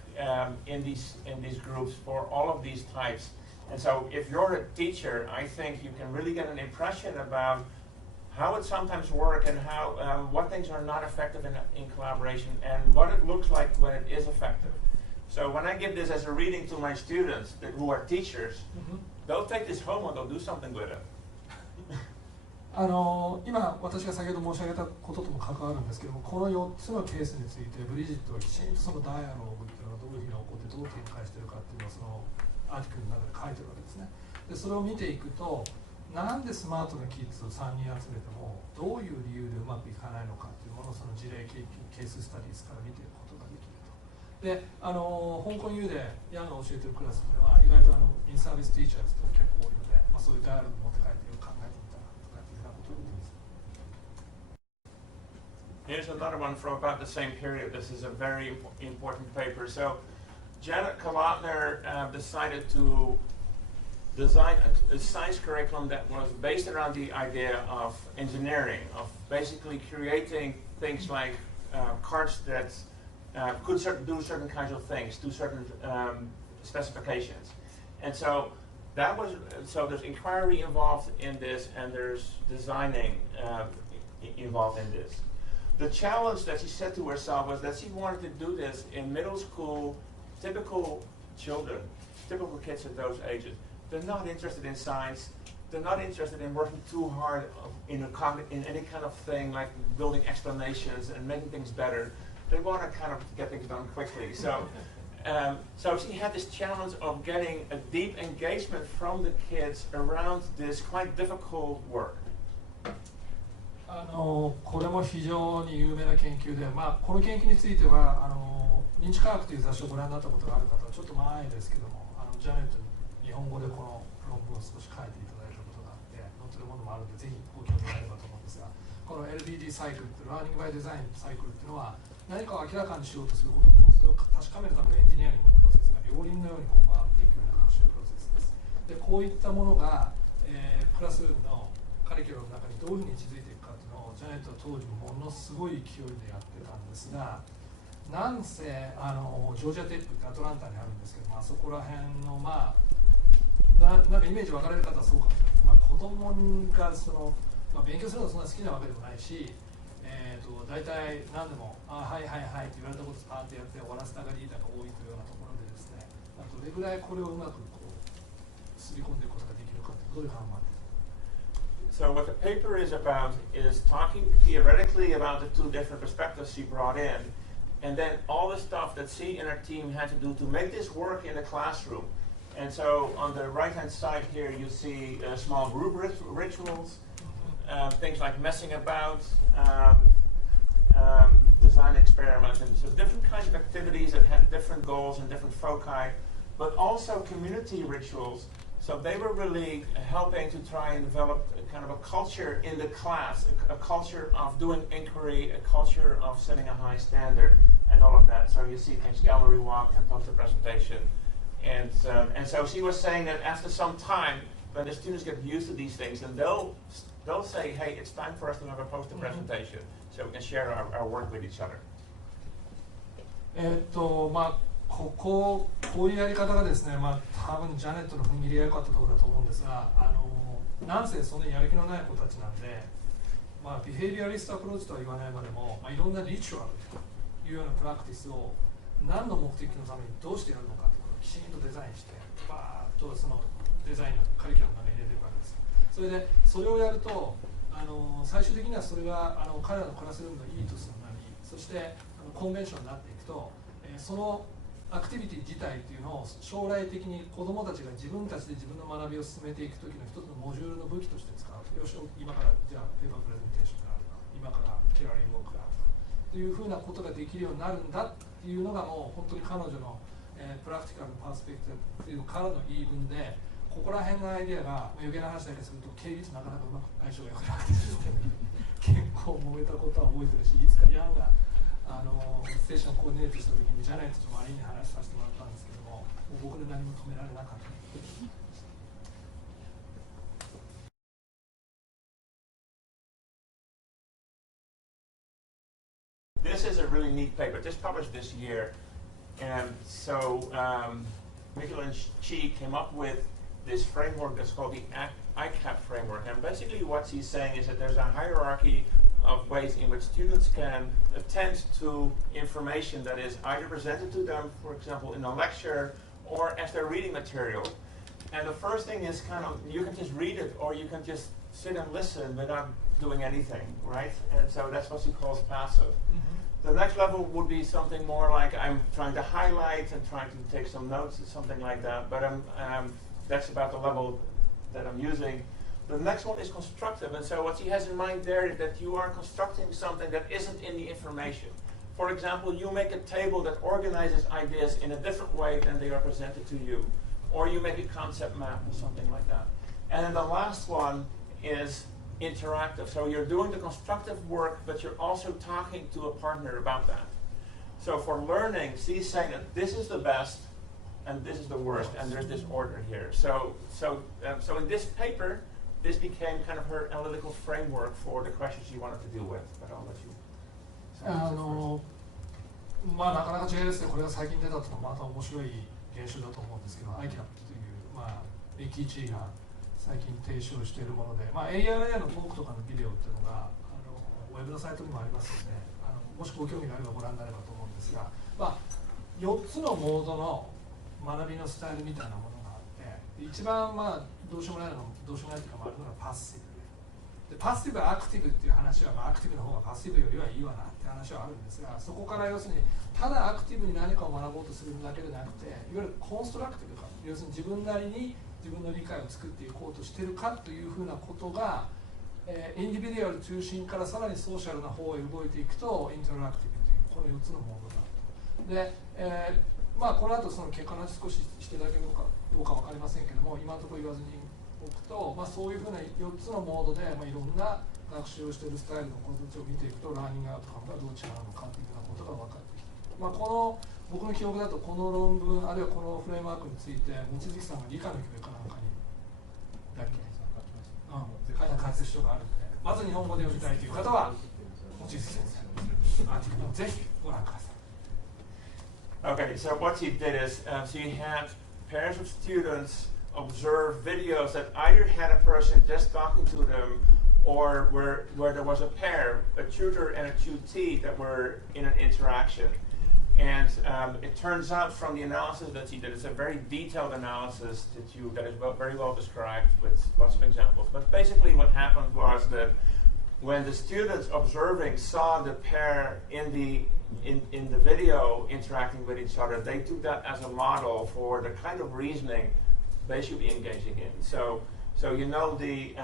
in these groups for all of these types. And so if you're a teacher, I think you can really get an impression about how it sometimes works and how what things are not effective in collaboration and what it looks like when it is effective. So when I give this as a reading to my students who are teachers, they'll take this home and they'll do something with it. 今私が先ほど申し上げたこととも関わるんですけども、この4つのケースについてブリジットはきちんとそのダイアログっていうのがどういうふうに起こってどう展開しているかっていうのをそのアーティクルの中で書いてるわけですね。でそれを見ていくと、なんでスマートなキッズを3人集めてもどういう理由でうまくいかないのかっていうものをその事例ケーススタディーズから見ていくことができると。で香港 U でヤンが教えてるクラスでは意外とインサービスティーチャーズって結構多いので、そういうダイアログ持って帰って考えてみたらとかっていうようなことを言ってます。Here's another one from about the same period. This is a very important paper. So Janet Kalotner decided to design a science curriculum that was based around the idea of engineering, of basically creating things like carts that could do certain kinds of things, do certain specifications. And so that was, so there's inquiry involved in this, and there's designing involved in this. The challenge that she set to herself was that she wanted to do this in middle school. Typical children, typical kids at those ages, they're not interested in science. They're not interested in working too hard in any kind of thing like building explanations and making things better. They want to kind of get things done quickly. So, so she had this challenge of getting a deep engagement from the kids around this quite difficult work. これも非常に有名な研究で、この研究については認知科学という雑誌をご覧になったことがある方はちょっと前ですけども、ジャネットに日本語でこの論文を少し書いていただいたことがあって載ってるものもあるので、ぜひご興味があればと思うんですが、この LBD サイクルってラーニングバイデザインサイクルっていうのは何かを明らかにしようとすることとそれを確かめるためのエンジニアリングのプロセスが両輪のようにこう回っていくような学習プロセスです。でこういったものが、クラスルームのカリキュラムの中にどういうふうに位置づいていくかっていうのをジャネットは当時ものすごい勢いでやってたんですが、なんせジョージアテックってアトランタにあるんですけど、そこら辺のなんかイメージ分かれる方はそうかもしれないです。子供が勉強するのそんな好きなわけでもないし、大体何でもはいはいはいって言われたことパーってやって終わらせたがりが多いというようなところでですね、どれぐらいこれをうまくすり込んでいくことができるかってどういう判断ですか。So what the paper is about is talking theoretically about the two different perspectives she brought in, and then all the stuff that she and her team had to do to make this work in the classroom. And so on the right-hand side here, you see small group rituals, things like messing about, design experiments, and so different kinds of activities that had different goals and different foci, but also community rituals. So they were really helping to try and develop a kind of a culture in the class, a culture of doing inquiry, a culture of setting a high standard, and all of that. So you see things, gallery walk and poster presentation. And so she was saying that after some time, when the students get used to these things, and they'll say, hey, it's time for us to have a poster presentation, so we can share our work with each other. こういうやり方がですね、多分ジャネットの踏ん切りが良かったところだと思うんですが、なんせそんなにやる気のない子たちなんで、ビヘイビアリストアプローチとは言わないまでも、いろんなリチュアルというようなプラクティスを何の目的のためにどうしてやるのかということをきちんとデザインして、バーッとそのデザインのカリキュラムの中に入れていくわけです。それでそれをやると、最終的にはそれが彼らのクラスルームのいいとするなり、そしてコンベンションになっていくと、そのアクティビティ自体っていうのを将来的に子どもたちが自分たちで自分の学びを進めていくときの一つのモジュールの武器として使う。よし、今からじゃあペーパープレゼンテーションがあるとか、今からテラリングウォークがあるとかというふうなことができるようになるんだっていうのがもう本当に彼女の、プラクティカルなパースペクティブからの言い分で、ここら辺のアイデアが余計な話だけすると経理となかなかうまく相性が良くなくて結構揉めたことは覚えてるし、いつかヤンがセッションコーディネートした時にジャネットとマリーに話させてもらったんですけども、僕で何も止められなかった。This is a really neat paper, just published this year. And so Mikkel and Chi came up with this framework that's called the ICAP framework. And basically what she's saying is that there's a hierarchy of ways in which students can attend to information that is either presented to them, for example, in a lecture or as they're reading material. And the first thing is kind of, you can just read it or you can just sit and listen without doing anything, right? And so that's what she calls passive. The next level would be something more like I'm trying to highlight and trying to take some notes or something like that, but that's about the level that I'm using. The next one is constructive, and so what she has in mind there is that you are constructing something that isn't in the information. For example, you make a table that organizes ideas in a different way than they are presented to you, or you make a concept map or something like that. And then the last one is interactive. So you're doing the constructive work, but you're also talking to a partner about that. So for learning, she's saying that this is the best and this is the worst, and there's this order here. So in this paper, this became kind of her analytical framework for the questions she wanted to deal with. But I'll let you. まあなかなか違いですね。これが最近出たというのはまた面白い現象だと思うんですけど、ICAP という、まあ、AKG が最近提唱しているもので、まあ、ARA のトークとかのビデオっていうのがウェブのサイトにもありますので、もしご興味があればご覧になればと思うんですが、まあ、4つのモードの学びのスタイルみたいなものがあって、一番まあどうしようもないのどうしようもないというか、あるのがパッシブで、パッシブアクティブっていう話は、まあ、アクティブの方がパッシブよりはいいわなって話はあるんですが、そこから要するにただアクティブに何かを学ぼうとするだけでなくて、いわゆるコンストラクティブか、要するに自分なりに自分の理解を作っていこうとしているかというふうなことが、インディビデュアル中心からさらにソーシャルな方へ動いていくとインタラクティブというこの4つのモードがあると。で、まあ、この後その結果の話少ししていただけるのかどうか分かりませんけども、今のところ言わずにおくと、まあ、そういうふうな4つのモードで、まあ、いろんな学習をしているスタイルの子たちを見ていくと、ラーニングアウトカムがどう違うのかというようなことが分かってきた。まあ、この僕の記憶だと、この論文あるいはこのフレームワークについて望月さんが理科の教育かなんかにだっけ、解説書があるので、まず日本語で読みたいという方は望月先生のアーティクルをぜひご覧ください。Okay, so what he did is, so he had pairs of students observe videos that either had a person just talking to them, or where there was a pair, a tutor and a tutee, that were in an interaction. And it turns out from the analysis that he did, it's a very detailed analysis that is very well described with lots of examples. But basically what happened was that when the students observing saw the pair in the video interacting with each other, they took that as a model for the kind of reasoning they should be engaging in. So you know the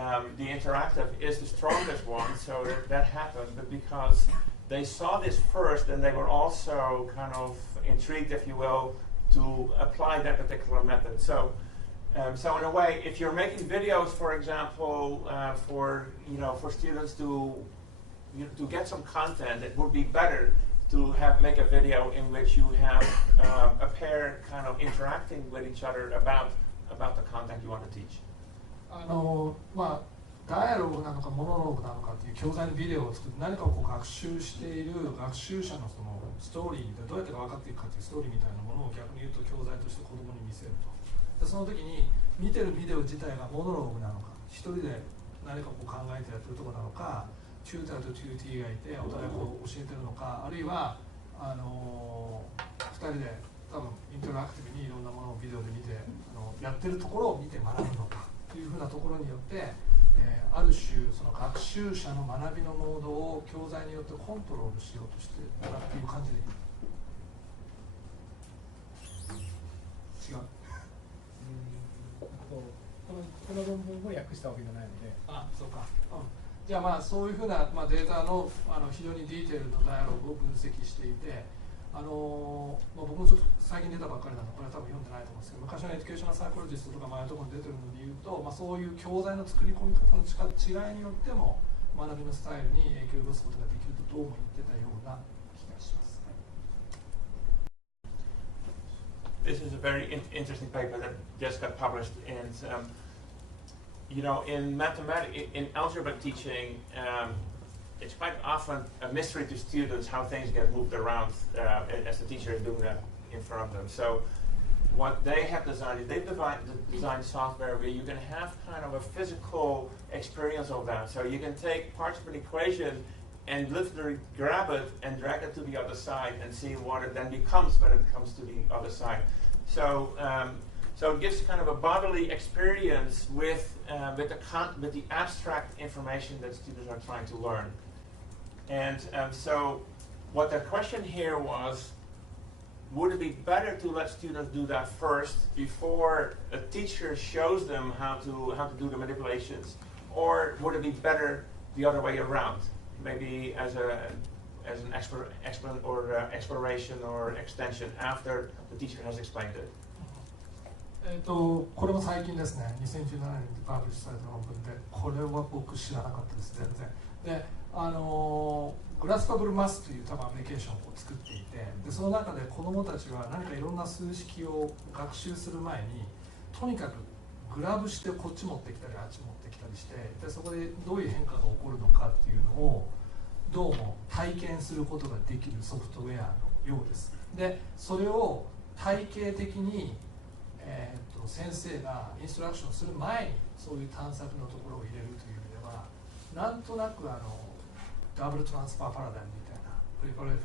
interactive is the strongest one, so that happened, but because they saw this first, and they were also kind of intrigued, if you will, to apply that particular method. So in a way, if you're making videos, for example, for students to get some content, it would be better to make a video in which you have a pair kind of interacting with each other about the content you want to teach. まあダイアログなのかモノローグなのかという教材のビデオを作って何かをこう学習している学習者のそのストーリーでどうやって分かっていくかというストーリーみたいなものを逆に言うと教材として子どもに見せると。でその時に見てるビデオ自体がモノローグなのか、一人で何かこう考えてやってるところなのか、チューターとチューティーがいてお互いこう教えてるのか、あるいは2人で多分インタラクティブにいろんなものをビデオで見てやってるところを見て学ぶのかというふうなところによって、ある種その学習者の学びのモードを教材によってコントロールしようとしてもらっている感じで違う。この論文を訳したわけじゃないので。あ、そうか。じゃあまあそういうふうな、まあ、データの、非常にディーテールのダイアログを分析していて、まあ、僕もちょっと最近出たばっかりなのでこれは多分読んでないと思うんですけど、昔のエデュケーショナルサイコロジストとか前のところに出てるので言うと、まあ、そういう教材の作り込み方の違いによっても学びのスタイルに影響を及ぼすことができるとどうも言ってたような気がします。This is a very interesting paper that just got published, and in mathematics, in algebra teaching, it's quite often a mystery to students how things get moved around as the teacher is doing that in front of them. So what they have designed is they've designed software where you can have kind of a physical experience of that. So you can take parts of an equation and literally grab it and drag it to the other side and see what it then becomes when it comes to the other side. So it gives kind of a bodily experience with the abstract information that students are trying to learn. And so what the question here was, would it be better to let students do that first before a teacher shows them how to do the manipulations, or would it be better the other way around, maybe as an exploration or extension after the teacher has explained it? これも最近ですね、2017年にパブリッシュされた論文で、これは僕知らなかったです、全然。で、グラスパブルマスという多分アプリケーションを作っていて、でその中で子どもたちは何かいろんな数式を学習する前に、とにかくグラブしてこっち持ってきたりあっち持ってきたりして、でそこでどういう変化が起こるのかっていうのをどうも体験することができるソフトウェアのようです。でそれを体系的に、先生がインストラクションする前にそういう探索のところを入れるという意味では、なんとなくダブルトランスファーパラダイムみたいなプレパレー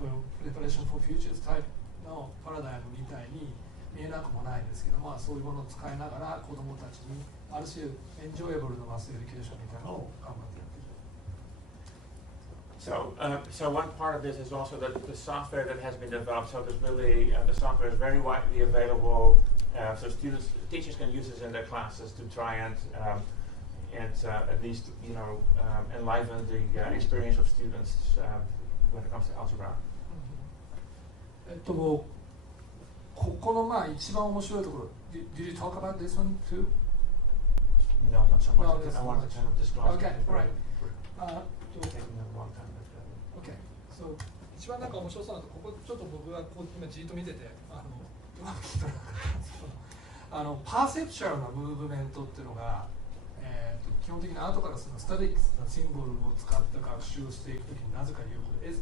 ションフォーフューチャーズタイプのパラダイムみたいに見えなくもないんですけど、そういうものを使いながら子どもたちにある種エンジョイアブルなマスエデュケーションみたいなのを頑張ってやっている。So one part of this is also that the software that has been developed. So there's really the software is very widely available. So teachers can use this in their classes to try and at least enliven the experience of students when it comes to algebra. ここの一番面白いところ。Did you talk about this one too? No, not so much. No, I want to kind of disclose. Okay, right. Taking a long time. Okay. So 一番なんか面白そうなところ、ちょっと僕はこう今じっと見ててうまく聞いてなかったんですけど、パーセプチュアルなムーブメントっていうのが、基本的に後からそのスタティックスなシンボルを使った学習をしていくときになぜか有効で、Is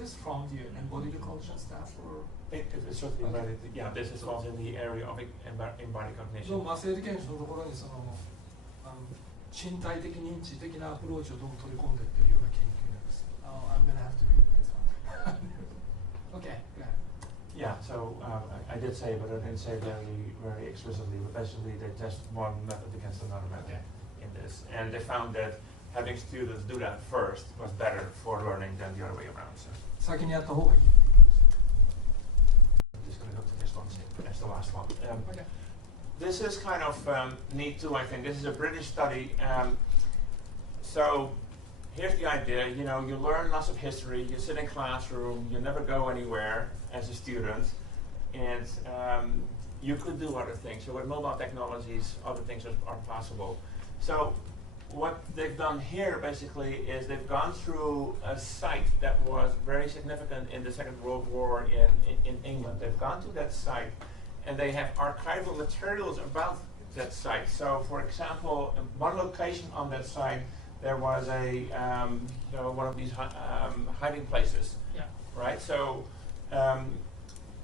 this from the embodied cognition staff or? It's certainly embodied. Yeah, this is falls in the area of embodied cognition. そのマスエデュケーションのところにその身体的認知的なアプローチをどうも取り込んでいってるような研究なんです。I'm gonna have to read this one. Okay, go ahead. Yeah, so I did say, but I didn't say very explicitly. But basically, they tested one method against another method in this, and they found that having students do that first was better for learning than the other way around. So 先にやった方がいい。I'm just going to go to this one. That's the last one. Okay. This is kind of neat too, I think. This is a British study. So here's the idea. You learn lots of history. You sit in classroom. You never go anywhere as a student, and you could do other things. So with mobile technologies, other things are possible. So what they've done here basically is they've gone through a site that was very significant in the Second World War in England. They've gone to that site, and they have archival materials about that site. So, for example, in one location on that site, there was one of these hiding places. Yeah. Right. So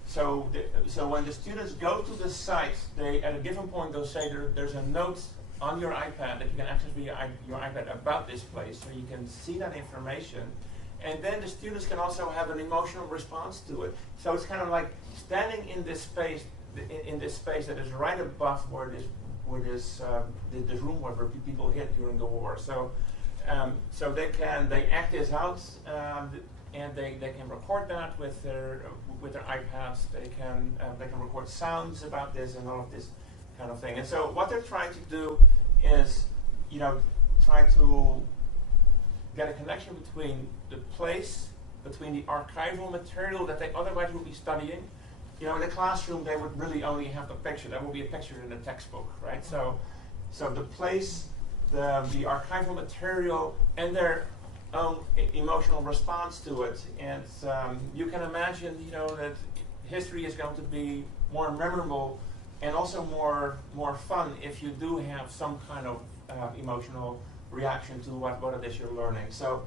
when the students go to the site, they at a given point they'll say there's a note on your iPad that you can access via your iPad about this place, so you can see that information, and then the students can also have an emotional response to it. So it's kind of like standing in this space that is right above where this room was where people hid during the war. So they act this out, and they can record that with their iPads. They can record sounds about this and all of this kind of thing. And so what they're trying to do is, try to get a connection between the place, between the archival material that they otherwise would be studying. In the classroom, they would really only have the picture. That would be a picture in the textbook, right? So the place, the archival material, and their own emotional response to it. And you can imagine, that history is going to be more memorable and also more fun if you do have some kind of emotional reaction to what it is you're learning. So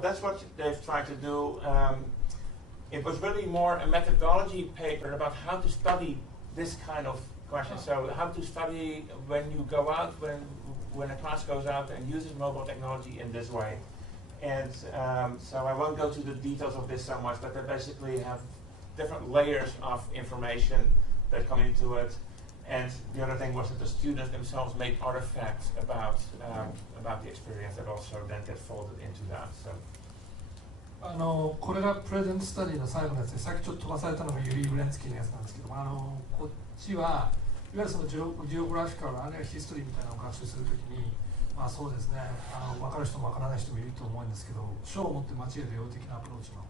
that's what they've tried to do. It was really more a methodology paper about how to study this kind of question. So how to study when you go out, when a class goes out and uses mobile technology in this way. And so I won't go to the details of this so much, but they basically have different layers of information that come into it. And the other thing was that the students themselves make artifacts about the experience that also then get folded into that. So. これがプレゼントスタディの最後のやつで、さっきちょっと飛ばされたのがユリー・ブレンスキーのやつなんですけど、こっちはいわゆるそのジオグラフィカルあるいはヒストリーみたいなのを学習するときに、そうですね、分かる人も分からない人もいると思うんですけど、書を持って街へ出よう的なアプローチの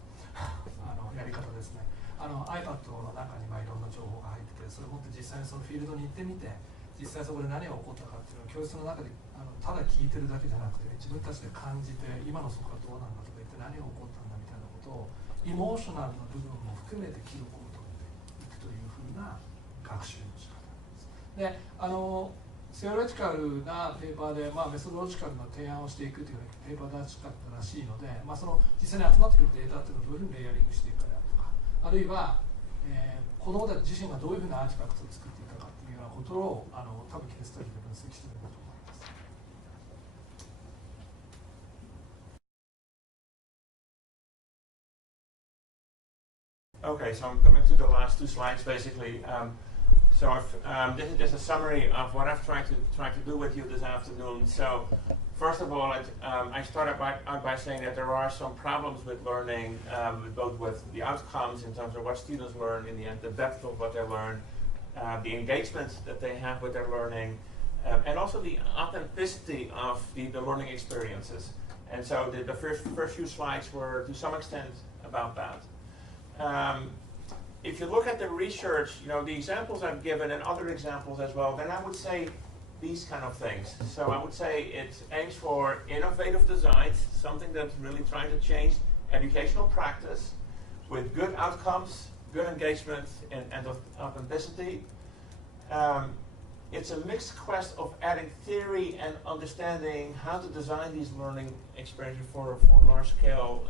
やり方ですね。iPad の中にいろんな情報が入ってて、それを持って実際にそのフィールドに行ってみて、実際そこで何が起こったかっていうのを教室の中でただ聞いてるだけじゃなくて、自分たちで感じて、今のそこはどうなんだとか言って何が起こったんだみたいなことを、エモーショナルな部分も含めて記録を取っていくというふうな学習の仕方です。で、セオレチカルなペーパーで、メソロジカルな提案をしていくというペーパー出しかったらしいので、その実際に集まってくるデータっていうのをどういうふうにレイヤリングしていくかであるとか、あるいは、子どもたち自身がどういうふうなアーティファクトを作っていたかというようなことを多分ケーススタディで分析していると思います。Okay, so I'm coming to the last two slides basically. This is just a summary of what I've tried to do with you this afternoon. So, first of all, I started out by saying that there are some problems with learning, both with the outcomes in terms of what students learn in the end, the depth of what they learn, the engagement that they have with their learning, and also the authenticity of the learning experiences. And so the first few slides were to some extent about that. If you look at the research, the examples I've given and other examples as well, then I would say these kind of things. So I would say it aims for innovative designs, something that's really trying to change educational practice with good outcomes, good engagement, and authenticity. It's a mixed quest of adding theory and understanding how to design these learning experiences for large-scale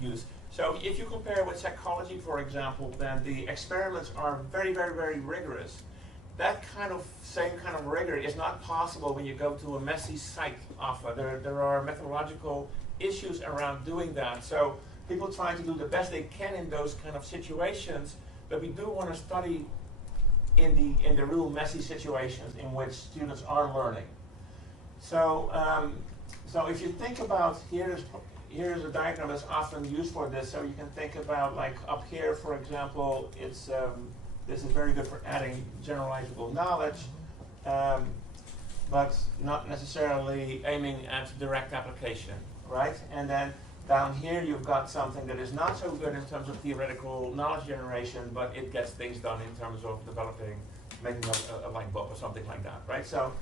use. So if you compare with psychology, for example, then the experiments are very, very, very rigorous. That same kind of rigor is not possible when you go to a messy site often. There are methodological issues around doing that. So people try to do the best they can in those kind of situations, but we do want to study in the real messy situations in which students are learning. So if you think about here's a diagram that's often used for this. So you can think about, like up here, for example, it's this is very good for adding generalizable knowledge, but not necessarily aiming at direct application, right? And then down here you've got something that is not so good in terms of theoretical knowledge generation, but it gets things done in terms of making a light bulb or something like that, right? So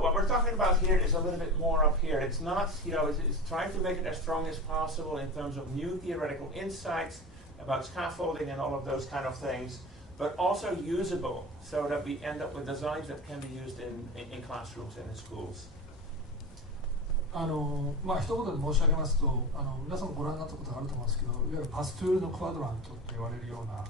what we're talking about here is a little bit more up here. It's not, it's trying to make it as strong as possible in terms of new theoretical insights about scaffolding and all of those kind of things, but also usable so that we end up with designs that can be used in classrooms and in schools. 一言で申し上げますと、皆さんご覧になったことがあると思うんですけど、いわゆるパストゥールのクワドラントと言われるような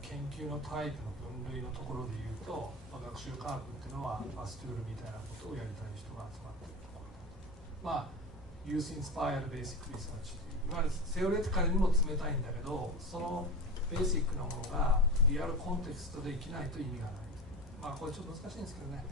研究のタイプの分類のところで言うと、学習科学っていうのはパストゥールみたいなことをやりたい人が集まっているところだと。Use Inspired Basic Research という、いわゆるセオレティカルにも冷たいんだけど、そのベーシックなものがリアルコンテクストで生きないと意味がないという。これちょっと難しいんですけどね。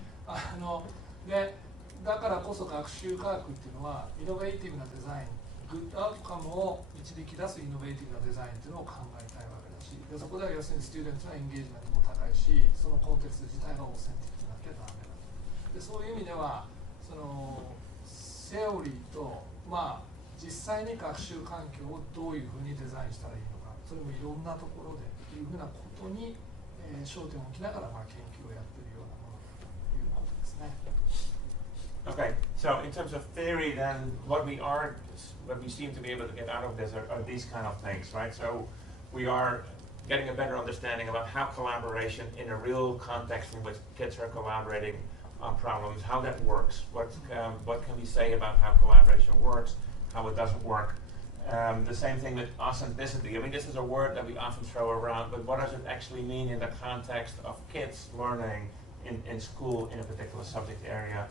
だからこそ学習科学っていうのはイノベーティブなデザイン、グッドアウトカムを導き出すイノベーティブなデザインっていうのを考えたいわけだし、そこでは要するにスチューデントのエンゲージメントも高いし、そのコンテクスト自体がオーセンティックなきゃダメだと。そういう意味ではそのセオリーと、実際に学習環境をどういうふうにデザインしたらいいのか、それもいろんなところでというふうなことに、焦点を置きながら研究をやっているようなものということですね。Okay, so in terms of theory, then what we seem to be able to get out of this are these kind of things, right? So we are getting a better understanding about how collaboration in a real context in which kids are collaborating on problems, how that works, what can we say about how collaboration works, how it doesn't work. The same thing with authenticity. I mean, this is a word that we often throw around, but what does it actually mean in the context of kids learning in school in a particular subject area?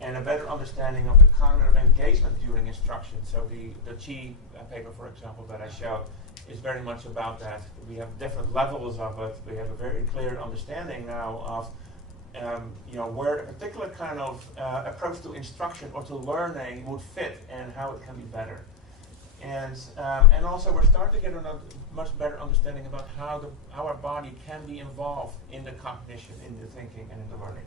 And a better understanding of the cognitive engagement during instruction. So the Chi paper, for example, that I showed is very much about that. We have different levels of it. We have a very clear understanding now of where a particular kind of approach to instruction or to learning would fit and how it can be better. And also we're starting to get a much better understanding about how our body can be involved in the cognition, in the thinking, and in the learning.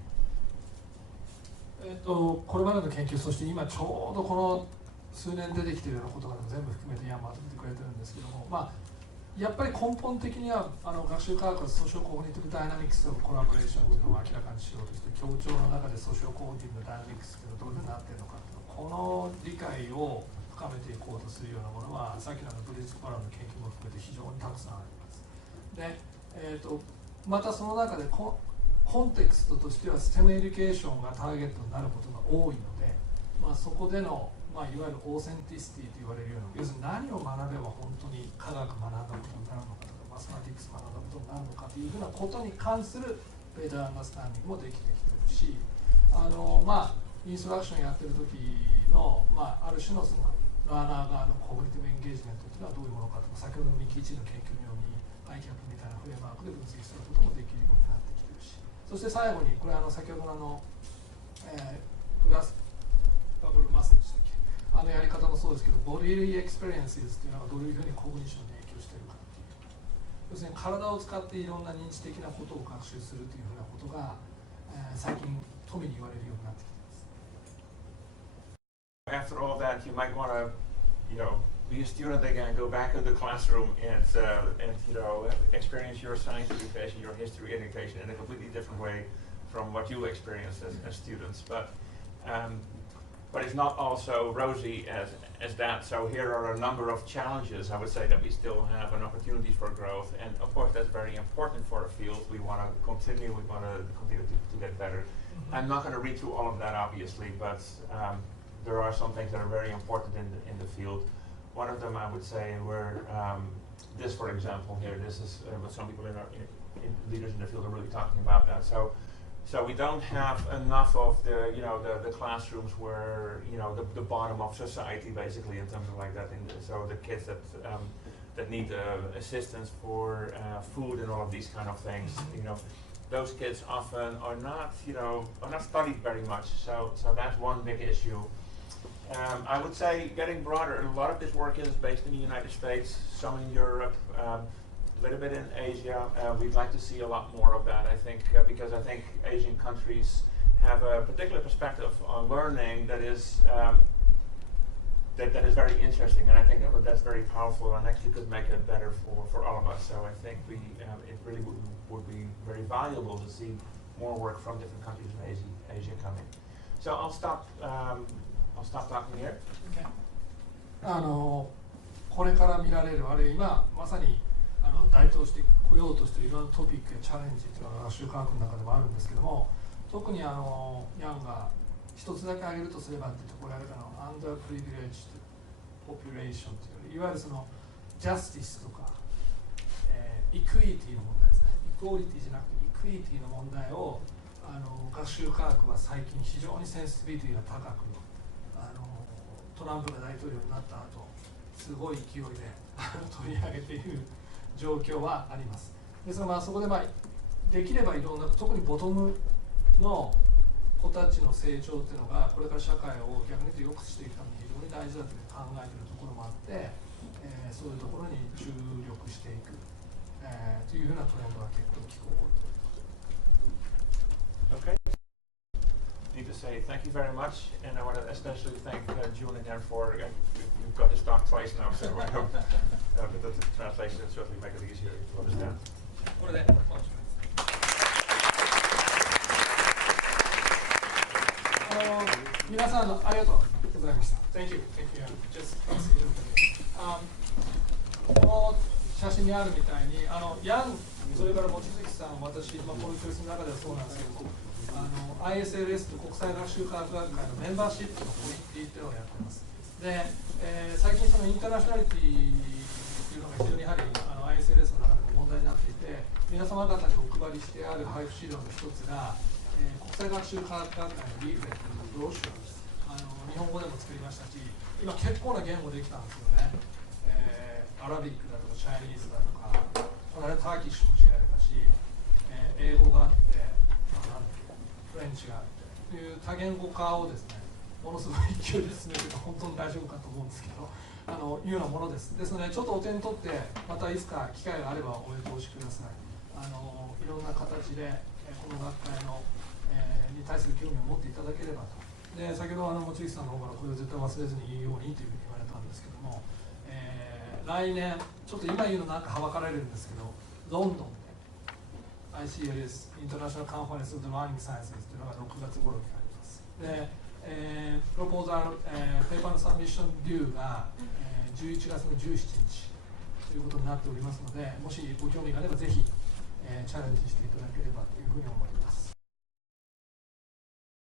これまでの研究、そして今ちょうどこの数年出てきているようなことが全部含めてまとめてくれてるんですけども、やっぱり根本的には学習科学はソシオコグニティブダイナミクスのコラボレーションというのを明らかにしようとして、協調の中でソシオコグニティブダイナミクスというのはどういうふうになっているのかというこの理解を深めていこうとするようなものは、さっきのブリッジコラムの研究も含めて非常にたくさんあります。で、またその中でコンテクストとしてはステムエデュケーションがターゲットになることが多いので、そこでの、いわゆるオーセンティシティと言われるような、要するに何を学べば本当に科学学んだことになるのかとか、マスマティクス学んだことになるのかというふうなことに関するベータアンダースタンディングもできてきてるし、インストラクションやってる時の、ある種のそのラーナー側のコグニティブエンゲージメントというのはどういうものかとか、先ほどのミッキー・チーの研究のようにICAP みたいなフレームワークで分析することもできるようになってきてるし、そして最後にこれ先ほどのグラスバブルマスでしたっけ、やり方もそうですけど、ボディリーエクスペリエンスっていうのがどういうふうにコグニションに影響しているかっていう、要するに体を使っていろんな認知的なことを学習するというふうなことが、最近富に言われるようになってきています。After all that, you might want to, be a student again, go back to the classroom and experience your science education, your history education in a completely different way from what you experienced as students. But it's not all so rosy as that. So here are a number of challenges. I would say that we still have an opportunity for growth, and of course that's very important for a field. We want to continue. We want to continue to get better. I'm not going to read through all of that, obviously, but there are some things that are very important in the field. One of them, I would say, were this, for example, here. This is what some people in leaders in the field are really talking about that. So we don't have enough of the classrooms where the bottom of society, basically, in terms of like that. So the kids that need assistance for food and all of these kind of things, those kids often are not studied very much. So that's one big issue. I would say getting broader. A lot of this work is based in the United States, some in Europe, a little bit in Asia. We'd like to see a lot more of that, I think, because I think Asian countries have a particular perspective on learning that is that is very interesting, and I think that's very powerful and actually could make it better for all of us. So I think it really would be very valuable to see more work from different countries in Asia coming. So I'll stop talking here. Okay. これから見られる、あるいは今まさに台頭してこようとしているいろんなトピックやチャレンジというのが学習科学の中でもあるんですけども、特にヤンが一つだけ挙げるとすればっていうところあるかな、underprivileged population といういわゆるそのジャスティスとか、イクイティの問題ですね。イクオリティじゃなくてイクイティの問題を学習科学は最近非常にセンシティビティが高く、トランプが大統領になった後すごい勢いで取り上げている状況はあります。ですがそこでできればいろんな、特にボトムの子たちの成長っていうのがこれから社会を逆に言うと良くしていくために非常に大事だという考えているところもあって、そういうところに注力していく、というふうなトレンドが結構起こっている。Okay. I need to say thank you very much, and I want to especially thank June again for you've got this talk twice now, so I hope that the translation certainly make it easier to understand. これでお願いします。皆さんありがとうございました。Thank you. Thank you. Just この写真にあるみたいにヤン、それから望月さん、私、この教室の中ではそうなんですけども、ISLS と国際学習科学学会のメンバーシップのコミュニティっていうのをやっています。で、最近そのインターナショナリティっていうのが非常にやはりISLS の中でも問題になっていて、皆様方にお配りしてある配布資料の一つが、国際学習科学学会のリーフレットのブロシュアです。日本語でも作りましたし、今結構な言語できたんですよね。アラビックだとかチャイニーズだとか、この間ターキッシュもやれたし、英語があって、フレンチがあってという多言語化をですね、ものすごい勢いで進めると本当に大丈夫かと思うんですけど、いうようなものです。ですので、ちょっとお手に取って、またいつか機会があればお通しください。いろんな形で、この学会の、に対する興味を持っていただければと。で、先ほど望月さんの方からこれを絶対忘れずに言うようにというふうに言われたんですけども、来年、ちょっと今言うのなんかはばかられるんですけど、ロンドンで ICLS インターナショナルカンファレンス・オブ・ラーニング・サイエンスというのが6月頃にあります。で、プロポーザル、ペーパーのサブミッションデューが、11月の17日ということになっておりますので、もしご興味があればぜひ、チャレンジしていただければというふうに思います。